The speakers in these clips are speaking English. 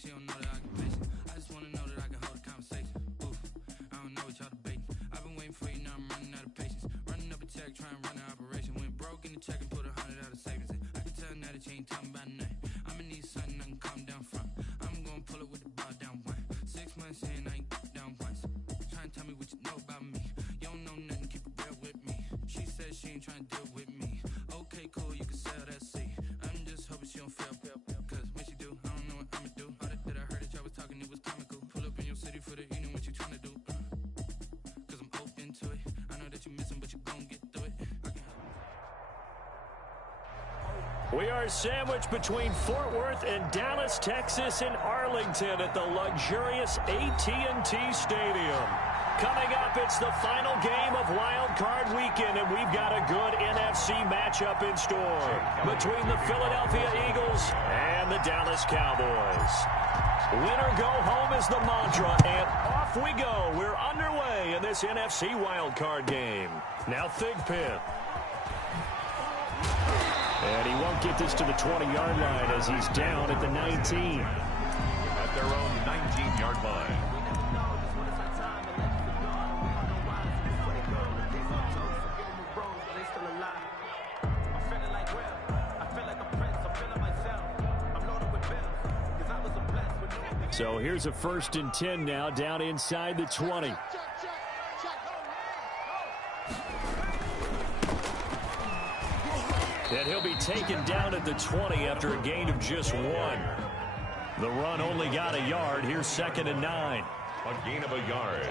she don't know that I can face it. I just wanna know that I can hold a conversation. Oof, I don't know what y'all debating. I've been waiting for you, now I'm running out of patience. Running up a check, trying to run an operation. Went broke in the check and put 100 out of savings in. I can tell now that you ain't talking about nothing. I'ma need something I can calm down from. I'm gonna pull it with the ball down one. 6 months in, I ain't down once. Trying to tell me what you know about me. You don't know nothing, keep it real with me. She said she ain't trying to deal with me. Okay, cool, you can sell that seat. I'm just hoping she don't fail. Cause when she do, I don't know what I'ma do. All that I heard that y'all was talking, it was comical. Pull up in your city for the evening, what you trying to do? Cause I'm open to it. I know that you missing, but you gon' get through it. I can help. We are sandwiched between Fort Worth and Dallas, Texas, and Arlington at the luxurious AT&T Stadium. Coming up, it's the final game of Wild Card Weekend, and we've got a good NFC matchup in store between the Philadelphia Eagles and the Dallas Cowboys. Winner go home is the mantra, and off we go. We're underway in this NFC Wild Card game. Now Thigpen. And he won't get this to the 20-yard line as he's down at the 19. At their own 19-yard line. So here's a 1st and 10 now, down inside the 20. And he'll be taken down at the 20 after a gain of just 1. The run only got a yard. Here's 2nd and 9. A gain of a yard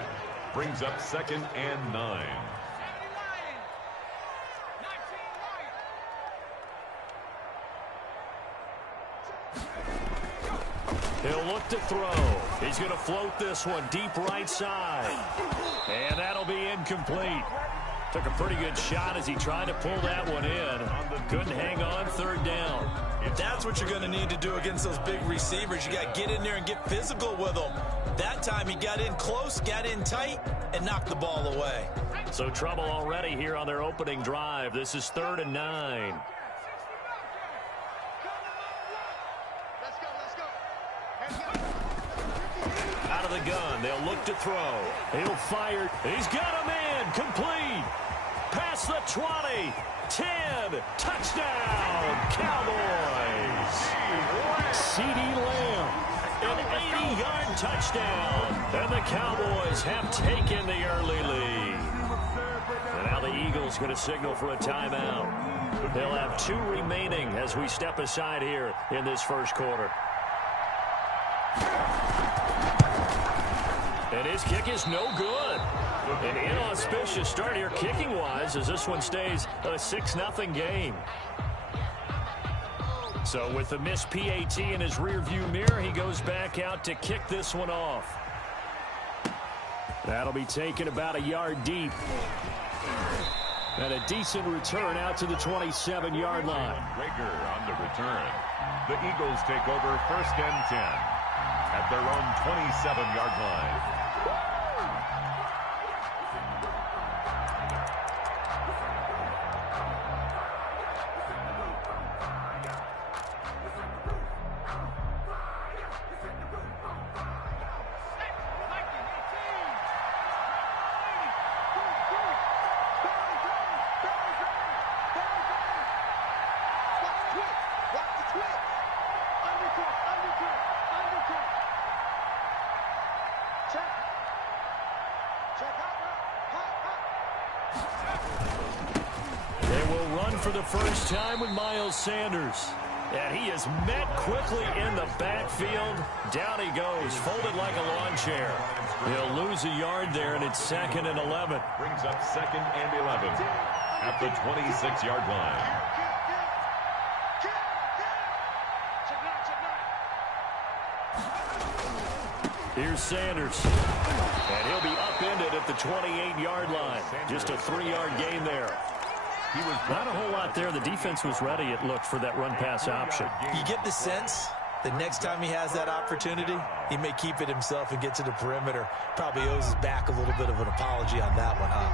brings up 2nd and 9. He'll look to throw. He's going to float this one deep right side. And that'll be incomplete. Took a pretty good shot as he tried to pull that one in. Couldn't hang on, 3rd down. That's what you're going to need to do against those big receivers. You got to get in there and get physical with them. That time he got in close, got in tight, and knocked the ball away. So trouble already here on their opening drive. This is 3rd and 9. Out of the gun, they'll look to throw. He'll fire. He's got him in. Complete. Past the 20. 10. Touchdown. Cowboys. CeeDee Lamb. An 80-yard touchdown. And the Cowboys have taken the early lead. And now the Eagles going to signal for a timeout. They'll have 2 remaining as we step aside here in this first quarter. And his kick is no good. An inauspicious start here kicking-wise as this one stays a 6-0 game. So with the missed PAT in his rearview mirror, he goes back out to kick this one off. That'll be taken about a yard deep. And a decent return out to the 27-yard line. Rager on the return. The Eagles take over 1st and 10 at their own 27-yard line. For the first time with Miles Sanders. And he is met quickly in the backfield. Down he goes, folded like a lawn chair. He'll lose a yard there, and it's 2nd and 11. Brings up 2nd and 11 at the 26-yard line. Here's Sanders. And he'll be upended at the 28-yard line. Just a 3-yard gain there. He was not a whole lot there. The defense was ready, it looked, for that run-pass option. You get the sense that next time he has that opportunity, he may keep it himself and get to the perimeter. Probably owes his back a little bit of an apology on that one, huh?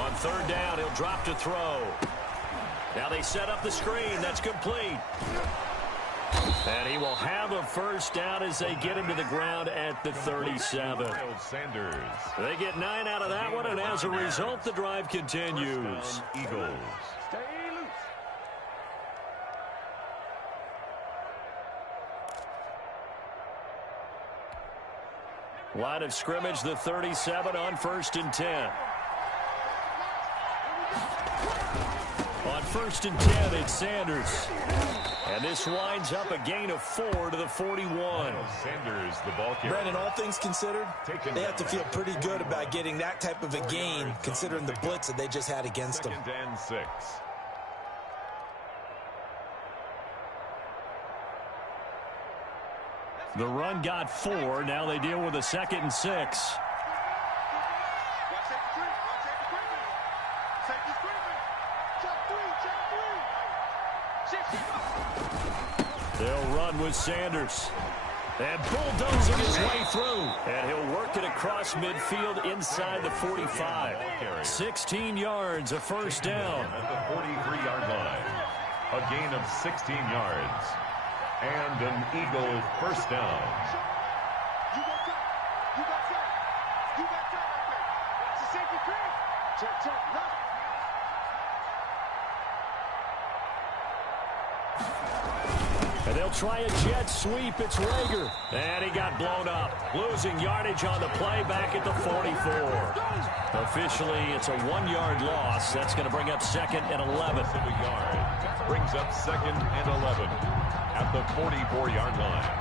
On third down. He'll drop to throw. Now they set up the screen. That's complete. And he will have a first down as they get him to the ground at the 37. Sanders. They get 9 out of that one, and as a result, the drive continues. Eagles. Line of scrimmage, the 37 on 1st and 10. On 1st and 10, it's Sanders. And this winds up a gain of 4 to the 41. Sanders, the ball carrier. Brandon, all things considered, they have to feel pretty good about getting that type of a gain, considering the blitz that they just had against them. 2nd and 6. The run got 4. Now they deal with a 2nd and 6. They'll run with Sanders. And bulldozing his way through. And he'll work it across midfield inside the 45. 16 yards, a first down. At the 43-yard line. A gain of 16 yards. And an Eagle first down. And they'll try a jet sweep. It's Rager. And he got blown up. Losing yardage on the play back at the 44. Officially, it's a 1-yard loss. That's going to bring up 2nd and 11. Brings up 2nd and 11 at the 44-yard line.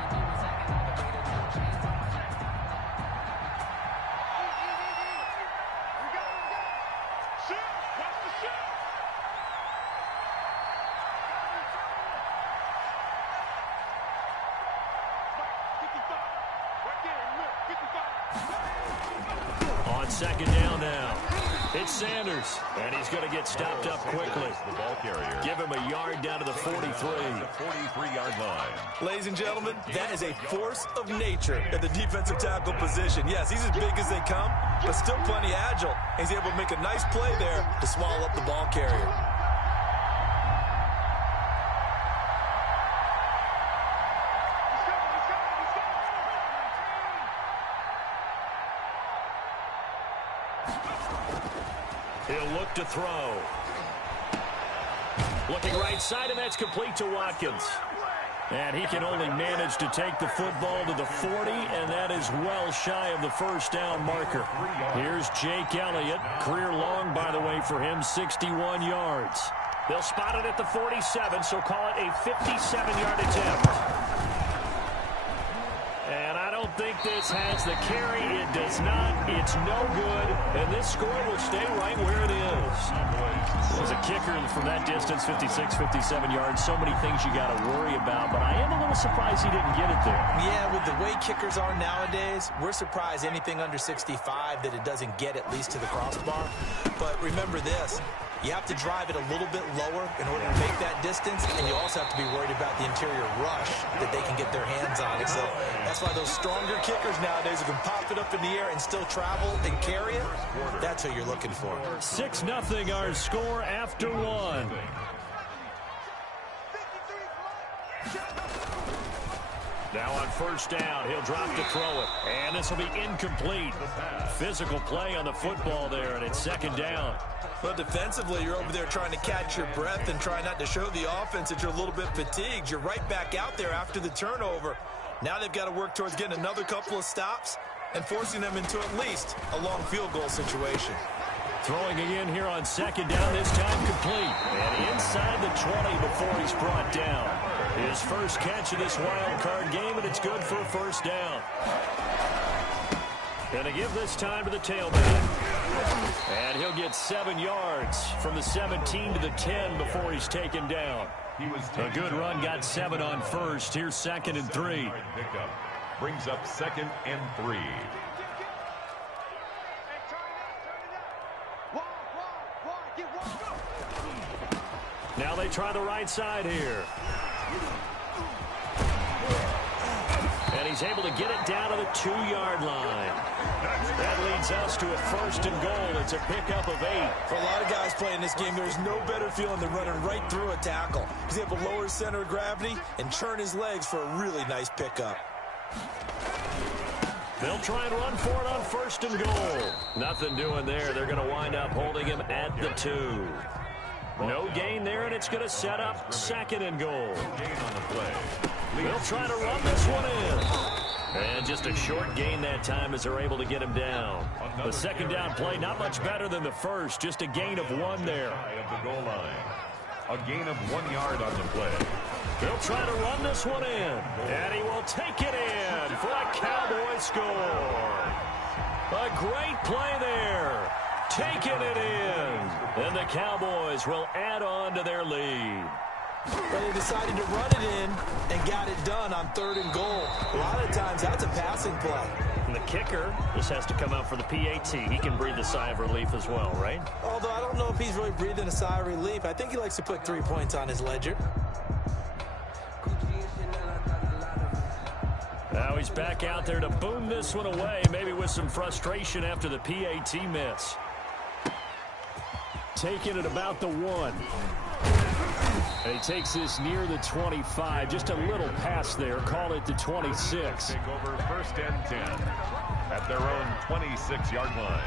On 2nd down now. It's Sanders, and he's going to get stopped up quickly. The ball carrier. Give him a yard down to the 43. The 43-yard line. Ladies and gentlemen, that is a force of nature at the defensive tackle position. Yes, he's as big as they come, but still plenty agile. He's able to make a nice play there to swallow up the ball carrier. He'll look to throw. Looking right side, and that's complete to Watkins. And he can only manage to take the football to the 40, and that is well shy of the first down marker. Here's Jake Elliott. Career long, by the way, for him, 61 yards. They'll spot it at the 47, so call it a 57-yard attempt. And I don't think this has the carry. It does not. It's no good. And this score will stay right where it is. It was a kicker from that distance, 56, 57 yards. So many things you got to worry about. But I am a little surprised he didn't get it there. Yeah, with the way kickers are nowadays, we're surprised anything under 65 that it doesn't get at least to the crossbar. But remember this. You have to drive it a little bit lower in order to make that distance, and you also have to be worried about the interior rush that they can get their hands on it. So that's why those stronger kickers nowadays who can pop it up in the air and still travel and carry it, that's who you're looking for. 6-0 our score after one. Now on first down, he'll drop to throw it. And this will be incomplete. Physical play on the football there, and it's 2nd down. Well, defensively, you're over there trying to catch your breath and try not to show the offense that you're a little bit fatigued. You're right back out there after the turnover. Now they've got to work towards getting another couple of stops and forcing them into at least a long field goal situation. Throwing again here on 2nd down, this time complete. And inside the 20 before he's brought down. His first catch of this wild card game, and it's good for a first down. Going to give this time to the tailback. And he'll get 7 yards from the 17 to the 10 before he's taken down. A good run, got 7 on first. Here's 2nd and 3. Brings up 2nd and 3. Now they try the right side here. And he's able to get it down to the 2-yard line. That leads us to a 1st and goal. It's a pickup of 8. For a lot of guys playing this game, there's no better feeling than running right through a tackle. He's able to lower his center of gravity and churn his legs for a really nice pickup. They'll try and run for it on 1st and goal. Nothing doing there. They're going to wind up holding him at the 2. No gain there, and it's going to set up 2nd and goal. Gain on the play. They'll try to run this one in. And just a short gain that time as they're able to get him down. The 2nd down play, not much better than the first. Just a gain of 1 there. Of the goal line. A gain of 1 yard on the play. They'll try to run this one in. And he will take it in for a Cowboy score. A great play there. Taking it in. And the Cowboys will add on to their lead. But they decided to run it in and got it done on 3rd and goal. A lot of times that's a passing play. And the kicker just has to come out for the PAT. He can breathe a sigh of relief as well, right? Although I don't know if he's really breathing a sigh of relief. I think he likes to put 3 points on his ledger. Now he's back out there to boom this one away, maybe with some frustration after the PAT miss. Taking it about the 1. And he takes this near the 25. Just a little pass there. Call it the 26. Take over 1st and 10 at their own 26-yard line.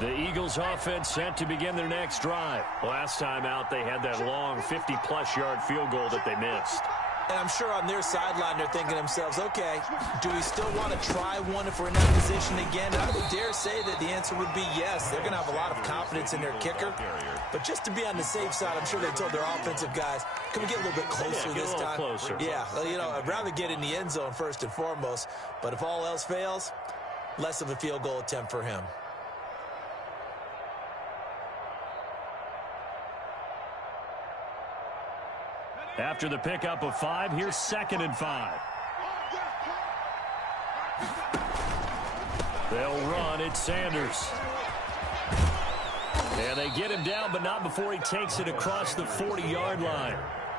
The Eagles offense set to begin their next drive. Last time out, they had that long 50-plus yard field goal that they missed. And I'm sure on their sideline they're thinking to themselves, okay, do we still want to try one if we're in that position again? And I would dare say that the answer would be yes. They're going to have a lot of confidence in their kicker. But just to be on the safe side, I'm sure they told their offensive guys, can we get a little bit closer this time? Closer. Yeah, you know, I'd rather get in the end zone first and foremost. But if all else fails, less of a field goal attempt for him. After the pickup of 5, here's 2nd and 5. They'll run. It's Sanders. And they get him down, but not before he takes it across the 40-yard line.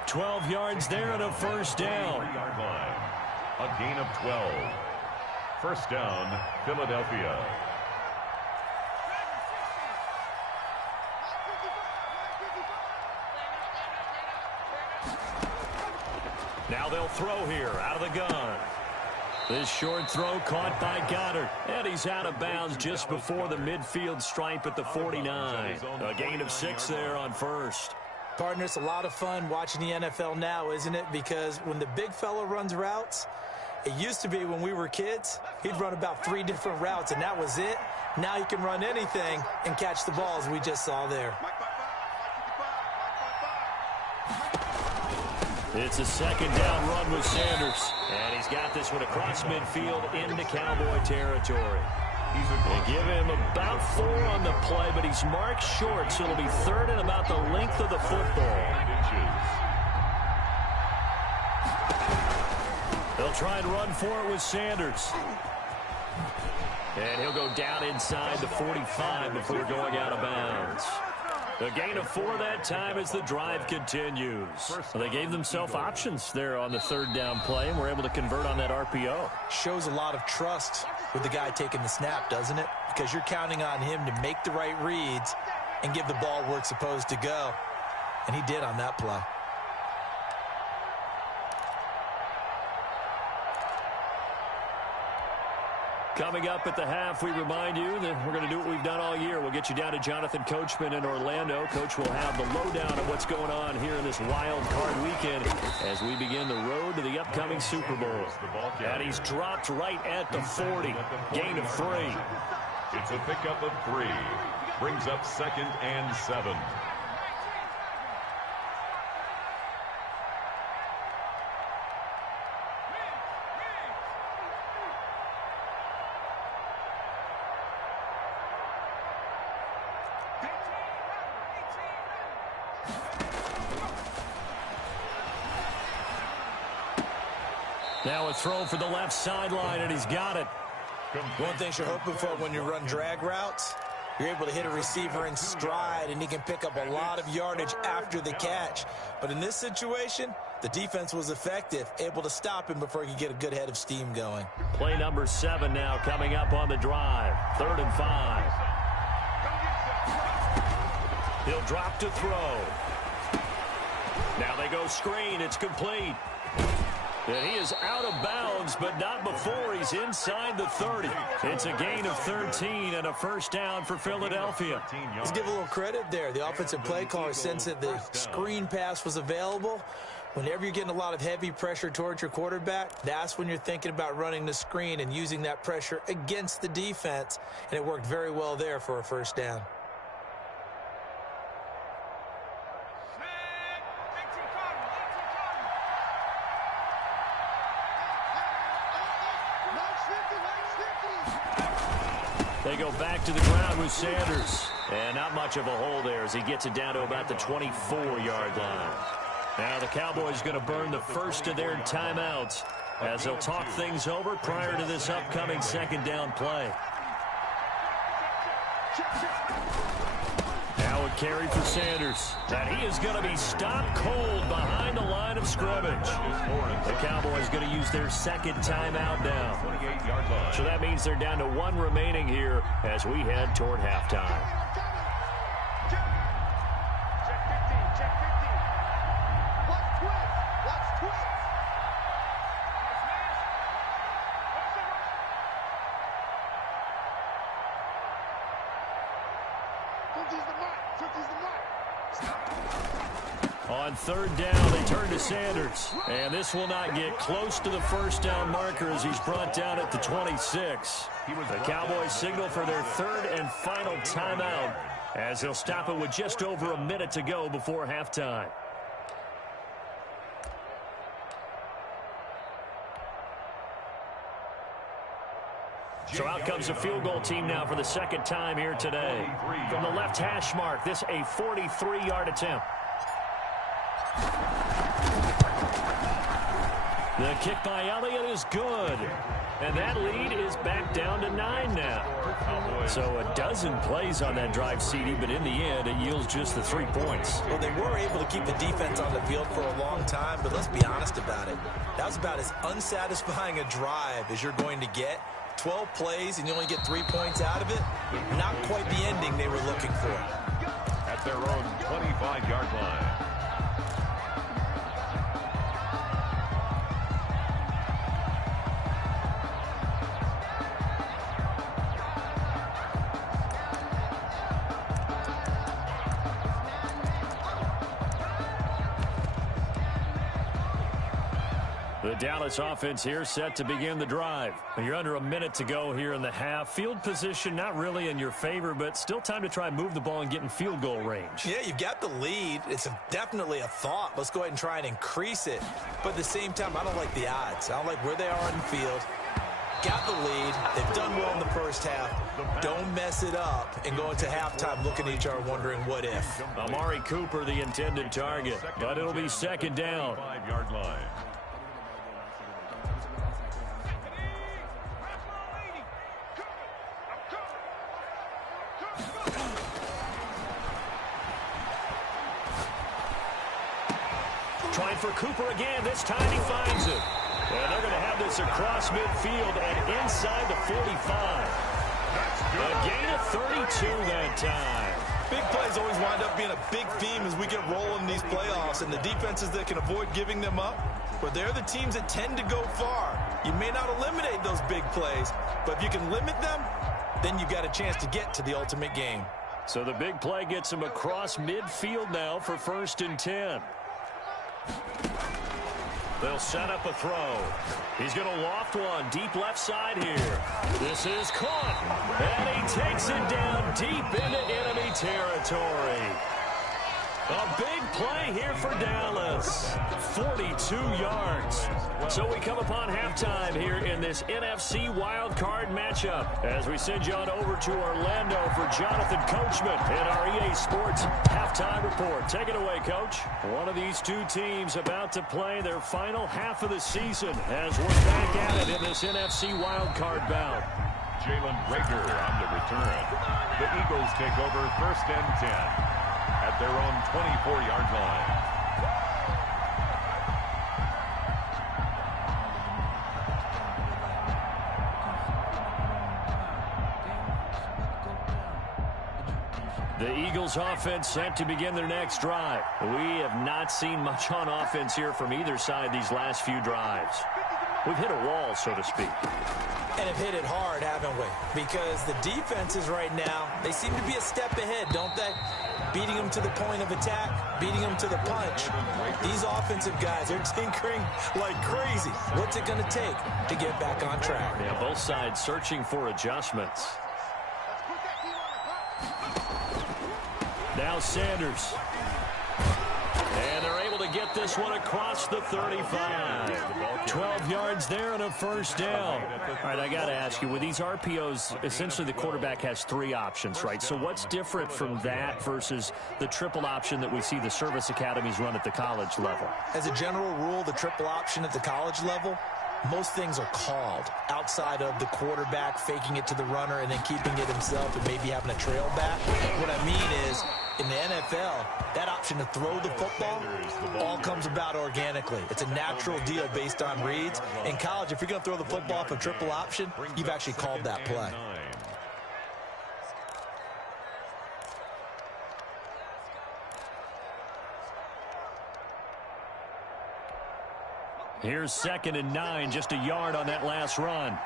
12 yards there and a 1st down. 40-yard line. A gain of 12. 1st down, Philadelphia. Now they'll throw here out of the gun. This short throw caught by Goddard. And he's out of bounds just before the midfield stripe at the 49. A gain of 6 there on 1st. Partner, it's a lot of fun watching the NFL now, isn't it? Because when the big fella runs routes, it used to be when we were kids, he'd run about 3 different routes, and that was it. Now he can run anything and catch the ball, as we just saw there. It's a 2nd down run with Sanders. And he's got this one across midfield into Cowboy territory. They give him about 4 on the play, but he's marked short, so it'll be 3rd and about the length of the football. They'll try and run for it with Sanders. And he'll go down inside the 45 before going out of bounds. A gain of 4 that time as the drive continues. Well, they gave themselves options there on the 3rd down play, and were able to convert on that RPO. Shows a lot of trust with the guy taking the snap, doesn't it? Because you're counting on him to make the right reads and give the ball where it's supposed to go. And he did on that play. Coming up at the half, we remind you that we're going to do what we've done all year. We'll get you down to Jonathan Coachman in Orlando. Coach will have the lowdown of what's going on here in this wild card weekend as we begin the road to the upcoming Super Bowl. And he's dropped right at the 40. Gain of 3. It's a pickup of 3. Brings up 2nd and 7. Now a throw for the left sideline, and he's got it. One thing you're hoping for when you run drag routes, you're able to hit a receiver in stride, and he can pick up a lot of yardage after the catch. But in this situation, the defense was effective, able to stop him before he could get a good head of steam going. Play number 7 now coming up on the drive. 3rd and 5. He'll drop to throw. Now they go screen. It's complete. And he is out of bounds, but not before he's inside the 30. It's a gain of 13 and a first down for Philadelphia. Let's give a little credit there. The offensive play caller sensed that the screen pass was available. Whenever you're getting a lot of heavy pressure towards your quarterback, that's when you're thinking about running the screen and using that pressure against the defense. And it worked very well there for a first down. They go back to the ground with Sanders. And not much of a hole there as he gets it down to about the 24-yard line. Now the Cowboys going to burn the first of their timeouts as they'll talk things over prior to this upcoming second down play. Now a carry for Sanders. And he is going to be stopped cold behind the line of scrimmage. The Cowboys going to use their second timeout now. So that means they're down to 1 remaining here as we head toward halftime. On 3rd down, they turn to Sanders. And this will not get close to the first down marker as he's brought down at the 26. The Cowboys signal for their 3rd and final timeout as they'll stop it with just over a minute to go before halftime. So out comes a field goal team now for the second time here today. From the left hash mark, this a 43-yard attempt. The kick by Elliott is good. And that lead is back down to 9 now. So a dozen plays on that drive, CD, but in the end, it yields just the 3 points. Well, they were able to keep the defense on the field for a long time, but let's be honest about it. That was about as unsatisfying a drive as you're going to get. 12 plays and you only get 3 points out of it. Not quite the ending they were looking for. At their own 25-yard line. The Dallas offense here set to begin the drive. You're under a minute to go here in the half. Field position not really in your favor, but still time to try and move the ball and get in field goal range. Yeah, you've got the lead. It's definitely a thought. Let's go ahead and try and increase it. But at the same time, I don't like the odds. I don't like where they are on the field. Got the lead. They've done well in the first half. Don't mess it up and go into halftime looking at each other wondering what if. Amari Cooper, the intended target, but it'll be second down. 5-yard line. Trying for Cooper again. This time he finds it. And they're going to have this across midfield and inside the 45. A gain of 32 that time. Big plays always wind up being a big theme as we get rolling in these playoffs, and the defenses that can avoid giving them up, but they're the teams that tend to go far. You may not eliminate those big plays, but if you can limit them, then you've got a chance to get to the ultimate game. So the big play gets him across midfield now for 1st and 10. They'll set up a throw. He's going to loft one deep left side here. This is caught. And he takes it down deep into enemy territory. A big play here for Dallas. 42 yards. So we come upon halftime here in this NFC wildcard matchup as we send you on over to Orlando for Jonathan Coachman in our EA Sports halftime report. Take it away, Coach. One of these two teams about to play their final half of the season as we're back at it in this NFC wildcard bout. Jalen Reagor on the return. The Eagles take over 1st and 10 at their own 24-yard line. The Eagles offense set to begin their next drive. We have not seen much on offense here from either side these last few drives. We've hit a wall, so to speak. And have hit it hard, haven't we? Because the defenses right now, they seem to be a step ahead, don't they? Beating them to the point of attack, beating them to the punch. These offensive guys are tinkering like crazy. What's it going to take to get back on track? Yeah, both sides searching for adjustments. Now Sanders. And they're able to get this one across the 35. 12 yards there and a first down. All right, I got to ask you, with these RPOs, essentially the quarterback has 3 options, right? So what's different from that versus the triple option that we see the service academies run at the college level? As a general rule, the triple option at the college level, most things are called outside of the quarterback faking it to the runner and then keeping it himself and maybe having a trail back. What I mean is, in the NFL, that option to throw the football all comes about organically. It's a natural deal based on reads. In college, if you're going to throw the football off a triple option, you've actually called that play. Here's 2nd and 9, just a yard on that last run.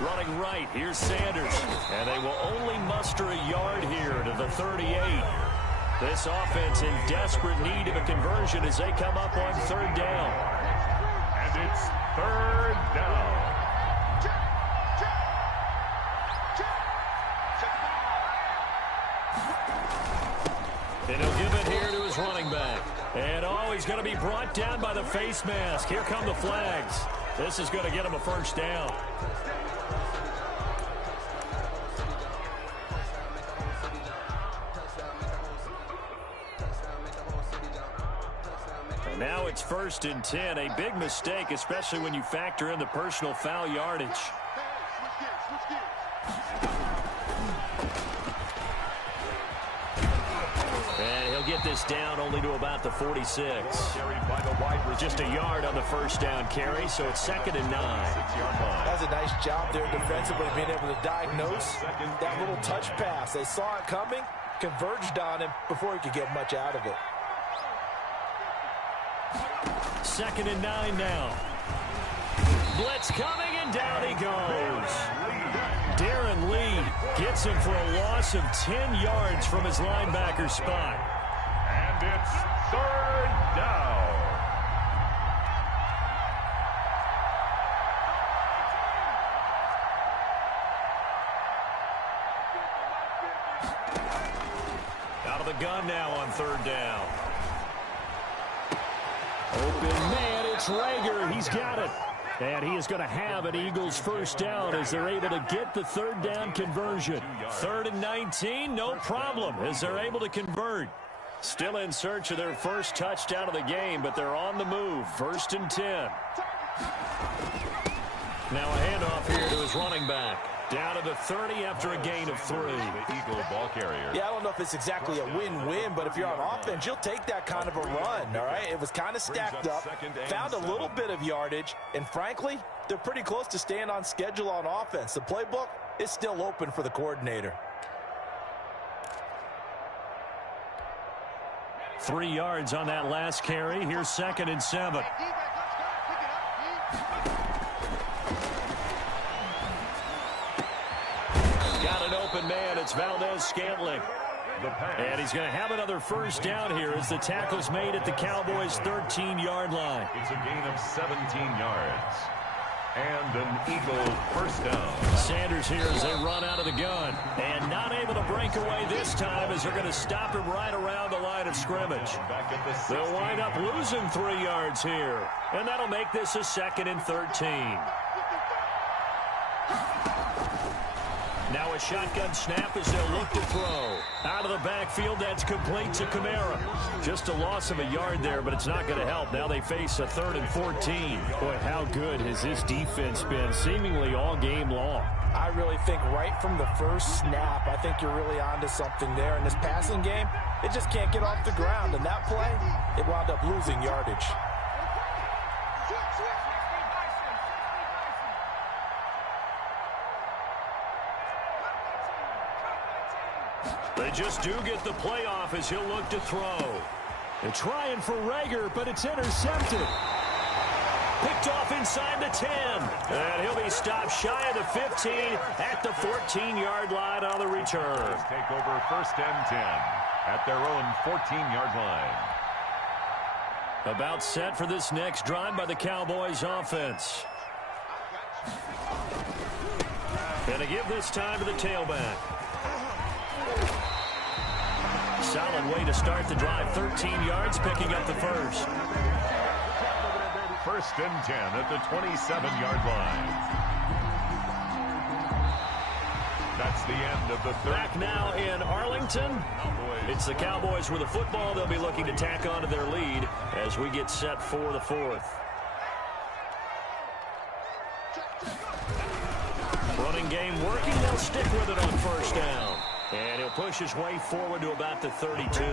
Running right, here's Sanders. And they will only muster a yard here to the 38. This offense in desperate need of a conversion as they come up on 3rd down. And it's 3rd down. And he'll give it here to his running back. And, oh, he's going to be brought down by the face mask. Here come the flags. This is going to get him a first down. And now it's 1st and 10. A big mistake, especially when you factor in the personal foul yardage. Get this down only to about the 46. Just a yard on the first down carry, so it's 2nd and 9. That's a nice job there defensively, being able to diagnose that little touch pass. They saw it coming, converged on him before he could get much out of it. 2nd and 9 now. Blitz coming, and down he goes. Darren Lee gets him for a loss of 10 yards from his linebacker spot. And it's 3rd down. Out of the gun now on 3rd down. Open man, it's Reagor. He's got it. And he is going to have an Eagles first down as they're able to get the 3rd down conversion. 3rd and 19, no problem as they're able to convert. Still in search of their first touchdown of the game, but they're on the move. 1st and 10. Now a handoff here to his running back. Down to the 30 after a gain of 3. The Eagle ball carrier. Yeah, I don't know if it's exactly a win-win, but if you're on offense, you'll take that kind of a run, all right? It was kind of stacked up, found a little bit of yardage, and frankly, they're pretty close to staying on schedule on offense. The playbook is still open for the coordinator. 3 yards on that last carry. Here's 2nd and 7. Got an open man. It's Valdez Scantling. The pass. And he's going to have another first down here as the tackle's made at the Cowboys' 13-yard line. It's a gain of 17 yards. And an Eagle first down. Sanders here as they run out of the gun. And not able to break away this time as they're going to stop him right around the line of scrimmage. They'll wind up losing 3 yards here. And that'll make this a 2nd and 13. Now a shotgun snap as they'll look to throw. Out of the backfield, that's complete to Kamara. Just a loss of a yard there, but it's not going to help. Now they face a 3rd and 14. Boy, how good has this defense been seemingly all game long? I really think right from the first snap, I think you're really onto something there. In this passing game, it just can't get off the ground. And that play, it wound up losing yardage. They just do get the playoff as he'll look to throw. They're trying for Reagor, but it's intercepted. Picked off inside the 10. And he'll be stopped shy of the 15 at the 14-yard line on the return. Take over 1st and 10 at their own 14-yard line. About set for this next drive by the Cowboys offense. Gonna give this time to the tailback. Solid way to start the drive. 13 yards, picking up the first. 1st and 10 at the 27-yard line. That's the end of the third. Back now in Arlington. It's the Cowboys with the football. They'll be looking to tack on to their lead as we get set for the 4th. Running game working. They'll stick with it on 1st down. And he'll push his way forward to about the 32. The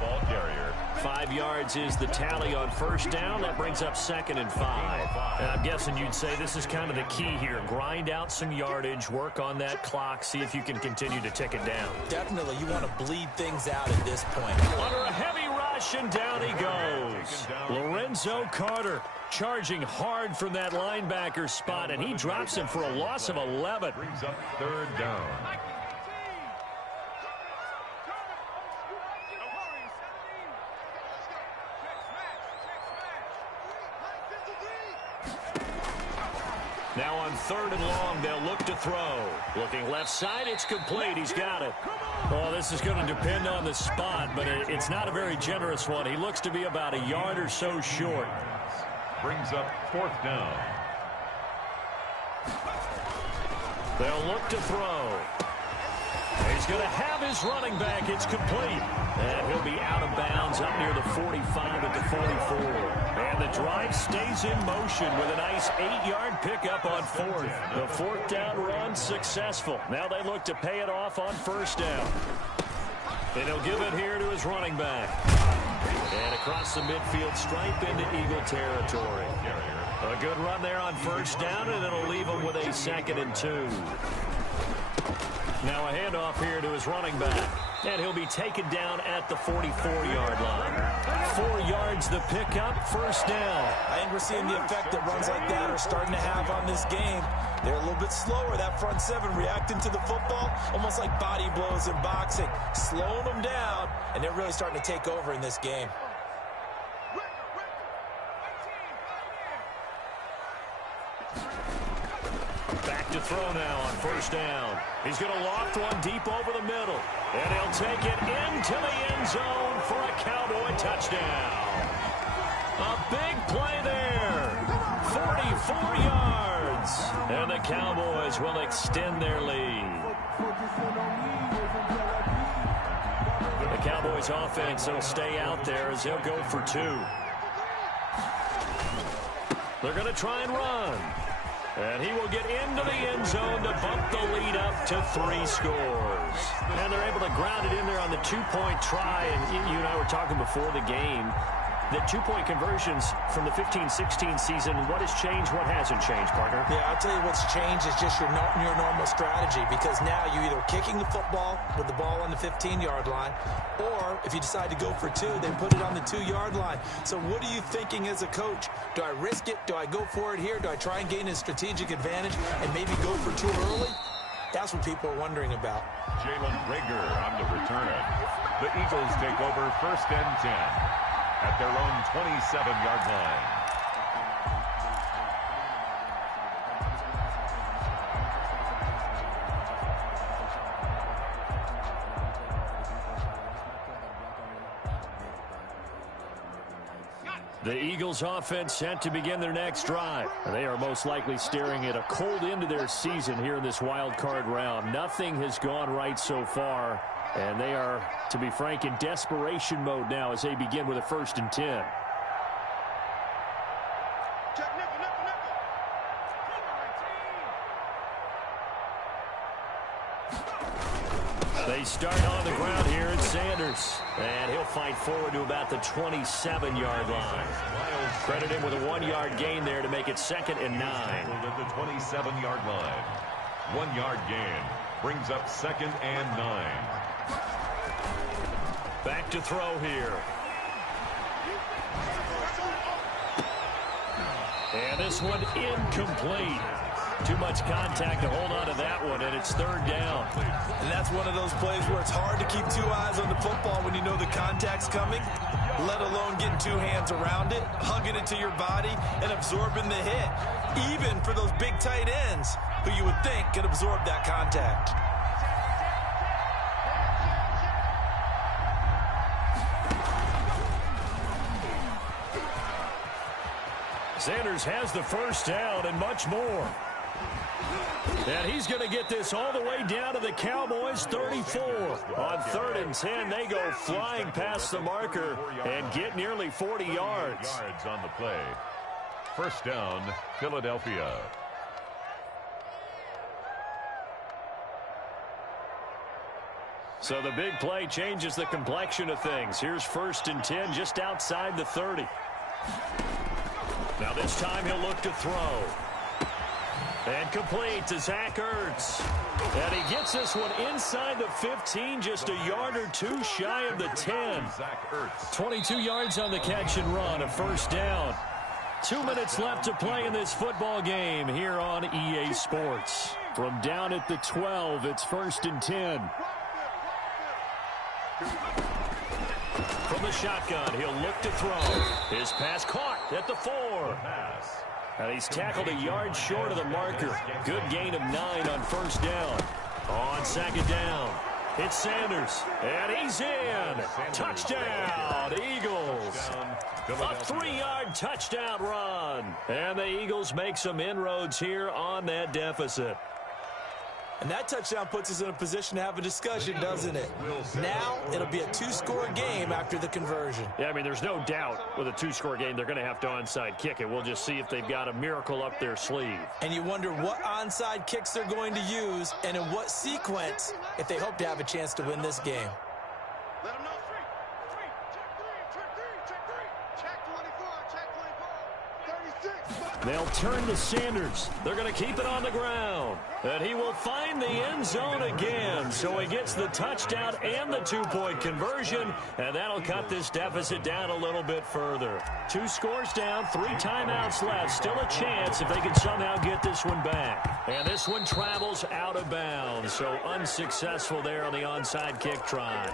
ball carrier. 5 yards is the tally on 1st down. That brings up 2nd and 5. And I'm guessing you'd say this is kind of the key here. Grind out some yardage, work on that clock, see if you can continue to tick it down. Definitely, you want to bleed things out at this point. Under a heavy rush, and down he goes. Lorenzo Carter charging hard from that linebacker spot, and he drops him for a loss of 11. Brings up 3rd down. Now on 3rd and long, they'll look to throw. Looking left side, it's complete. He's got it. Well, this is going to depend on the spot, but it's not a very generous one. He looks to be about a yard or so short. Brings up 4th down. They'll look to throw. He's going to have his running back. It's complete. And he'll be out of bounds up near the 45 at the 44. And the drive stays in motion with a nice 8-yard pickup on 4th. The 4th down run successful. Now they look to pay it off on 1st down. And he'll give it here to his running back. And across the midfield stripe into Eagle territory. A good run there on 1st down, and it'll leave him with a 2nd and 2. Now a handoff here to his running back. And he'll be taken down at the 44-yard line. 4 yards the pickup, 1st down. I think we're seeing the effect that runs like that are starting to have on this game. They're a little bit slower, that front 7 reacting to the football, almost like body blows in boxing, slowing them down, and they're really starting to take over in this game. Back to throw now on 1st down. He's going to loft one deep over the middle. And he'll take it into the end zone for a Cowboy touchdown. A big play there. 44 yards. And the Cowboys will extend their lead. The Cowboys offense will stay out there as they'll go for 2. They're going to try and run. And he will get into the end zone to bump the lead up to 3 scores. And they're able to ground it in there on the 2-point try. And you and I were talking before the game. The 2-point conversions from the 15-16 season, what has changed, what hasn't changed, partner? Yeah, I'll tell you what's changed is just your normal strategy, because now you're either kicking the football with the ball on the 15-yard line, or if you decide to go for 2, they put it on the 2-yard line. So what are you thinking as a coach? Do I risk it? Do I go for it here? Do I try and gain a strategic advantage and maybe go for 2 early? That's what people are wondering about. Jalen Reagor on the return. The Eagles take over 1st and 10 at their own 27-yard line. The Eagles offense set to begin their next drive. They are most likely staring at a cold end to their season here in this wild card round. Nothing has gone right so far, and they are, to be frank, in desperation mode now as they begin with a 1st and 10. They start on the ground here at Sanders. And he'll fight forward to about the 27-yard line. Credit him with a 1-yard gain there to make it 2nd and 9. At the 27-yard line. 1-yard gain brings up 2nd and 9. Back to throw here. And this one incomplete. Too much contact to hold on to that one, and it's 3rd down. And that's one of those plays where it's hard to keep 2 eyes on the football when you know the contact's coming, let alone getting 2 hands around it, hugging it to your body, and absorbing the hit, even for those big tight ends who you would think could absorb that contact. Sanders has the 1st down and much more. And he's going to get this all the way down to the Cowboys' 34. On 3rd and 10, they go flying past the marker and get nearly 40 yards. On the play. 1st down, Philadelphia. So the big play changes the complexion of things. Here's 1st and 10 just outside the 30. Now this time he'll look to throw. And complete to Zach Ertz. And he gets this one inside the 15, just a yard or 2 shy of the 10. 22 yards on the catch and run, a 1st down. 2 minutes left to play in this football game here on EA Sports. From down at the 12, it's 1st and 10. From the shotgun, he'll look to throw. His pass caught at the 4. And he's tackled a yard short of the marker. Good gain of 9 on 1st down. On 2nd down, it's Sanders. And he's in. Touchdown, Eagles. A 3-yard touchdown run. And the Eagles make some inroads here on that deficit. And that touchdown puts us in a position to have a discussion, doesn't it? Now, it'll be a 2-score game after the conversion. Yeah, I mean, there's no doubt with a 2-score game, they're going to have to onside kick it. We'll just see if they've got a miracle up their sleeve. And you wonder what onside kicks they're going to use and in what sequence if they hope to have a chance to win this game. Let them know. Check 24, check 36. They'll turn to Sanders. They're going to keep it on the ground. And he will find the end zone again. So he gets the touchdown and the 2-point conversion. And that'll cut this deficit down a little bit further. 2 scores down, 3 timeouts left. Still a chance if they can somehow get this one back. And this one travels out of bounds. So unsuccessful there on the onside kick try.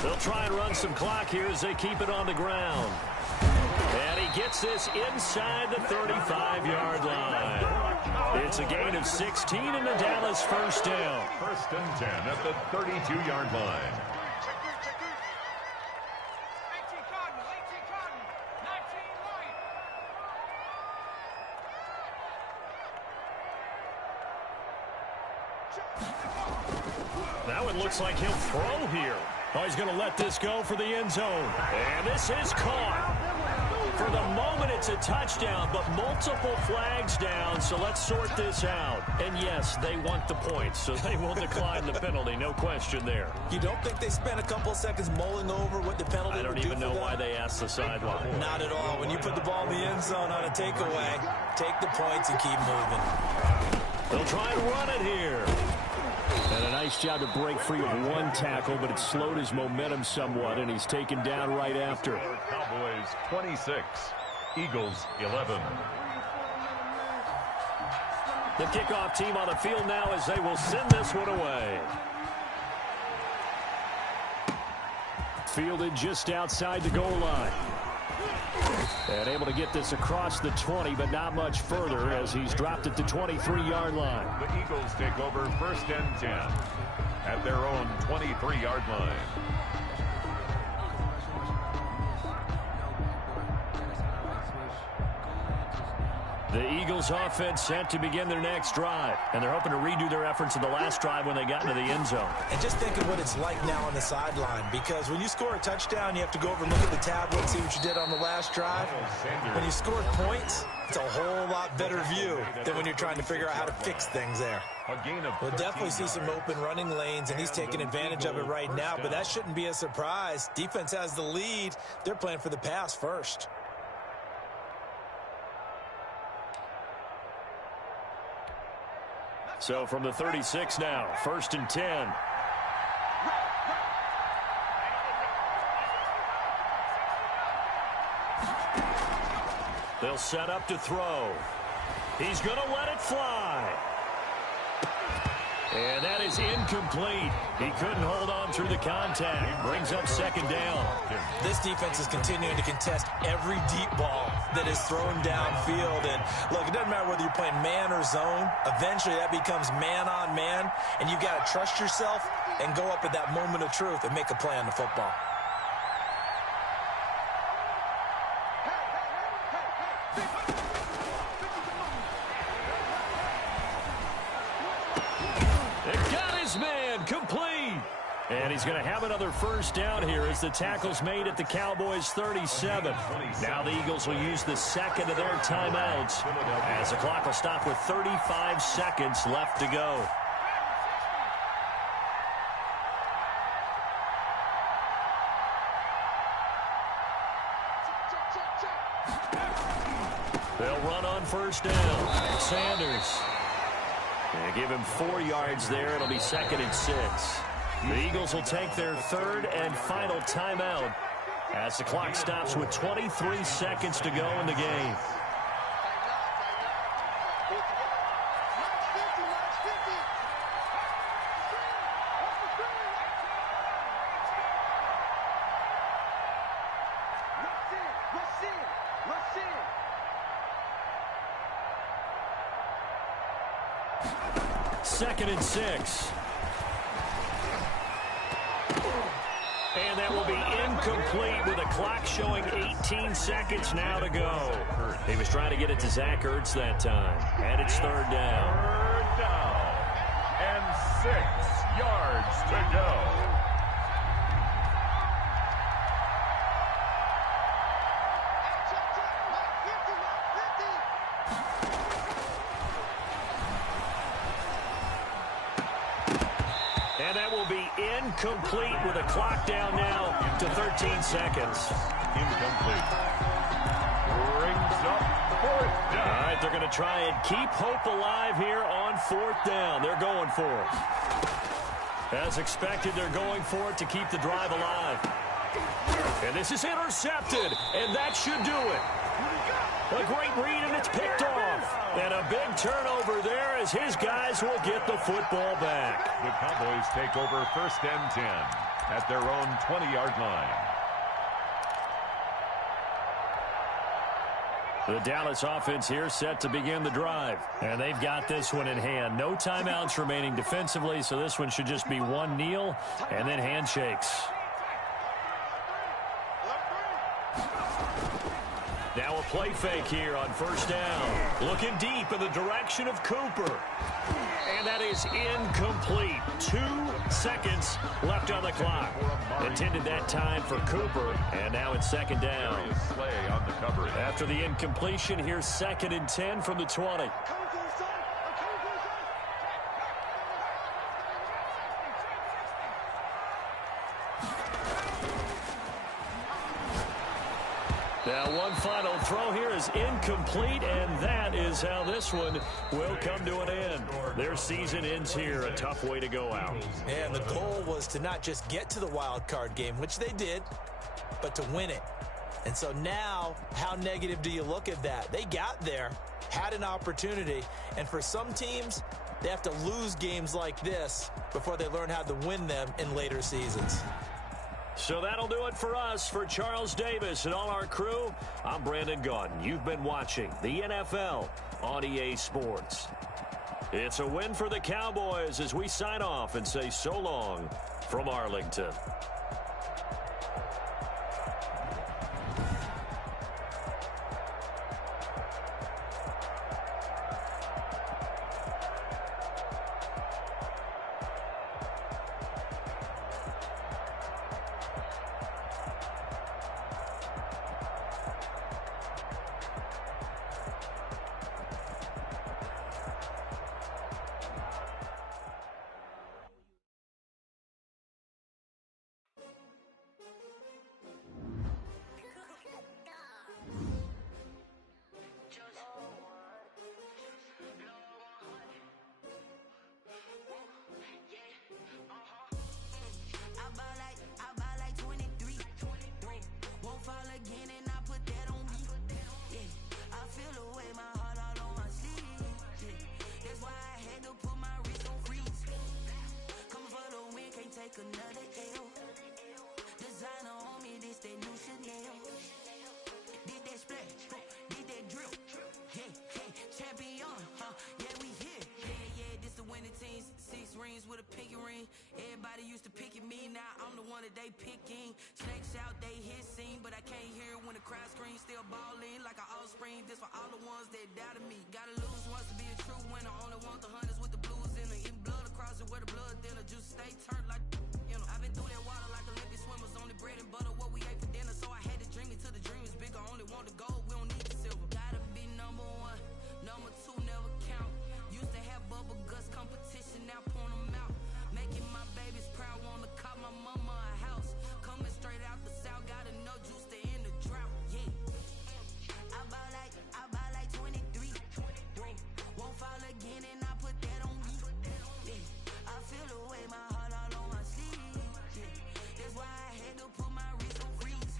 They'll try and run some clock here as they keep it on the ground. And he gets this inside the 35-yard line. It's a gain of 16 and the Dallas 1st down. 1st and 10 at the 32-yard line. That one looks like he'll throw here. Oh, he's going to let this go for the end zone. And this is caught. For the moment, it's a touchdown, but multiple flags down, so let's sort this out. And yes, they want the points, so they will decline the penalty, no question there. You don't think they spent a couple of seconds mulling over what the penalty I don't would do even know for them? why they asked the sideline. Not at all. When you put the ball in the end zone on a takeaway, take the points and keep moving. They'll try and run it here. And a nice job to break free of one tackle, but it slowed his momentum somewhat, and he's taken down right after. Cowboys 26, Eagles 11. The kickoff team on the field now as they will send this one away. Fielded just outside the goal line. And able to get this across the 20, but not much further as he's dropped it to 23-yard line. The Eagles take over first and 10 at their own 23-yard line. The Eagles offense set to begin their next drive, and they're hoping to redo their efforts in the last drive when they got into the end zone. And just think of what it's like now on the sideline, because when you score a touchdown, you have to go over and look at the tablet and see what you did on the last drive. When you score points, it's a whole lot better view than when you're trying to figure out how to fix things there. A gain of We'll definitely see some open running lanes, and he's taking advantage of it right now, but that shouldn't be a surprise. Defense has the lead. They're playing for the pass first. So from the 36 now, first and 10. They'll set up to throw. He's going to let it fly. And that is incomplete. He couldn't hold on through the contact. Brings up second down. This defense is continuing to contest every deep ball that is thrown downfield. And look, it doesn't matter whether you're playing man or zone. Eventually that becomes man on man. And you've got to trust yourself and go up at that moment of truth and make a play on the football. And he's going to have another first down here as the tackle's made at the Cowboys' 37. Now the Eagles will use the second of their timeouts as the clock will stop with 35 seconds left to go. They'll run on first down. Sanders. They give him 4 yards there. It'll be second and 6. The Eagles will take their third and final timeout as the clock stops with 23 seconds to go in the game. Second and 6. And that will be incomplete with a clock showing 18 seconds now to go. He was trying to get it to Zach Ertz that time. And it's third down. Third down. And 6 yards to go. And that will be incomplete with a clock down now to 13 seconds. Incomplete. Brings up fourth down. All right, they're going to try and keep hope alive here on fourth down. They're going for it. As expected, they're going for it to keep the drive alive. And this is intercepted, and that should do it. A great read, and it's picked off. And a big turnover there as his guys will get the football back. The Cowboys take over first and 10 at their own 20-yard line. The Dallas offense here set to begin the drive. And they've got this one in hand. No timeouts remaining defensively, so this one should just be one kneel and then handshakes. Now a play fake here on first down. Looking deep in the direction of Cooper. And that is incomplete. 2 seconds left on the clock. Intended that time for Cooper, and now it's second down. Slay on the coverage. After the incompletion, here's 2nd and 10 from the 20. Now one final throw here is incomplete, and that is how this one will come to an end. Their season ends here, a tough way to go out. And the goal was to not just get to the wild card game, which they did, but to win it. And so now, how negative do you look at that? They got there, had an opportunity, and for some teams, they have to lose games like this before they learn how to win them in later seasons. So that'll do it for us. For Charles Davis and all our crew, I'm Brandon Gaudin. You've been watching the NFL on EA Sports. It's a win for the Cowboys as we sign off and say so long from Arlington. Another L. Designer on me, this that new Chanel. Did that splash, did that drill. Hey, hey, champion, yeah, we here. Yeah, this the winning team. 6 rings with a pinky ring. Everybody used to pick at me, now I'm the one that they picking. Snakes out, they hit scene, but I can't hear it when the crowd screams. Still balling like an offspring. This for all the ones that doubted me. Gotta lose once to be a true winner. Only want the hunters with the blues in it. Eating blood across it where the blood thinner. Juice stay turned like. I've been through that water like Olympic swimmers. Only bread and butter, what we ate for dinner. So I had to dream it till the dream is bigger. Only want the gold, we don't need the silver. Gotta be number 1, number 2 never count. Used to have bubble guts competition, now point them out. Making my babies proud, wanna call my mama a house. Coming straight out the south, gotta know juice to end the drought. Yeah, I buy like 23. Won't fall again, and I put that on me. Yeah, I feel the way my heart all on my sleeve. Yeah, that's why I had to put my wrist on freeze.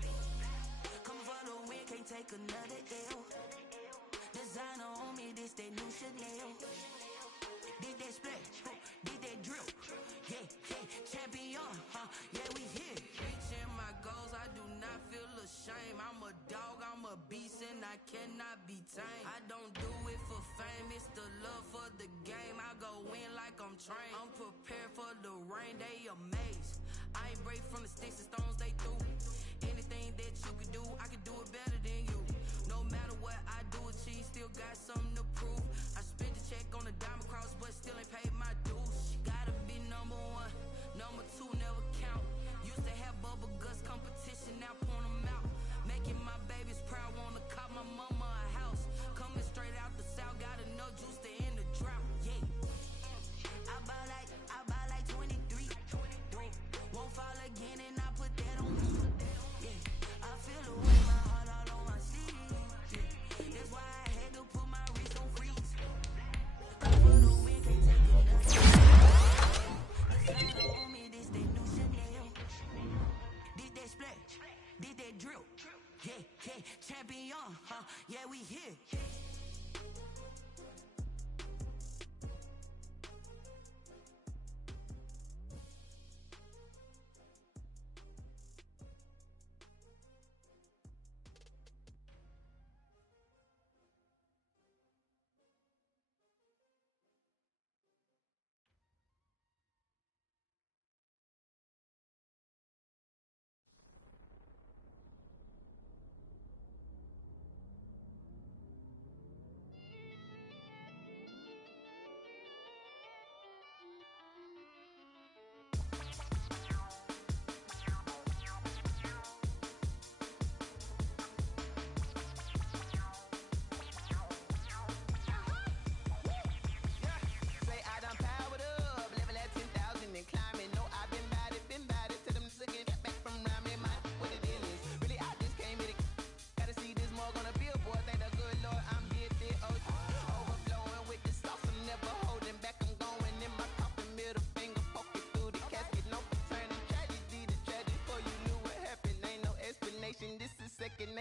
Come for the win, can't take another L. Designer on me, this that new Chanel. Did that splash, did that drill. Yeah, yeah, champion, yeah, we here. Reaching my goals, I do not feel ashamed. I'm a dog, I'm a beast, and I cannot be tamed. I don't do it for fame, it's the love for the game. I go in like I'm trained. I'm prepared for the rain, they amazed. I ain't break from the sticks and stones they threw. Anything that you could do, I could do it better than you. No matter what I do, achieve, still got something to prove. I spent the check on the diamond cross, but still ain't paid my dues. Gotta be number 1, number 2 never count. Used to have bubble guts competition, now point them out. Making my babies proud, wanna call my mama a house. Coming straight out the south, gotta know juice to end the drought. Yeah, I buy like 23. Won't fall again, and I put that on me. Yeah, I feel the way my heart all on my sleeve. Yeah, that's why I had to put my wrist on freeze. Come for the win, can't take another. Designer on me, this that new Chanel. Did that splash, did that drill. Yeah, yeah, champion, yeah, we here.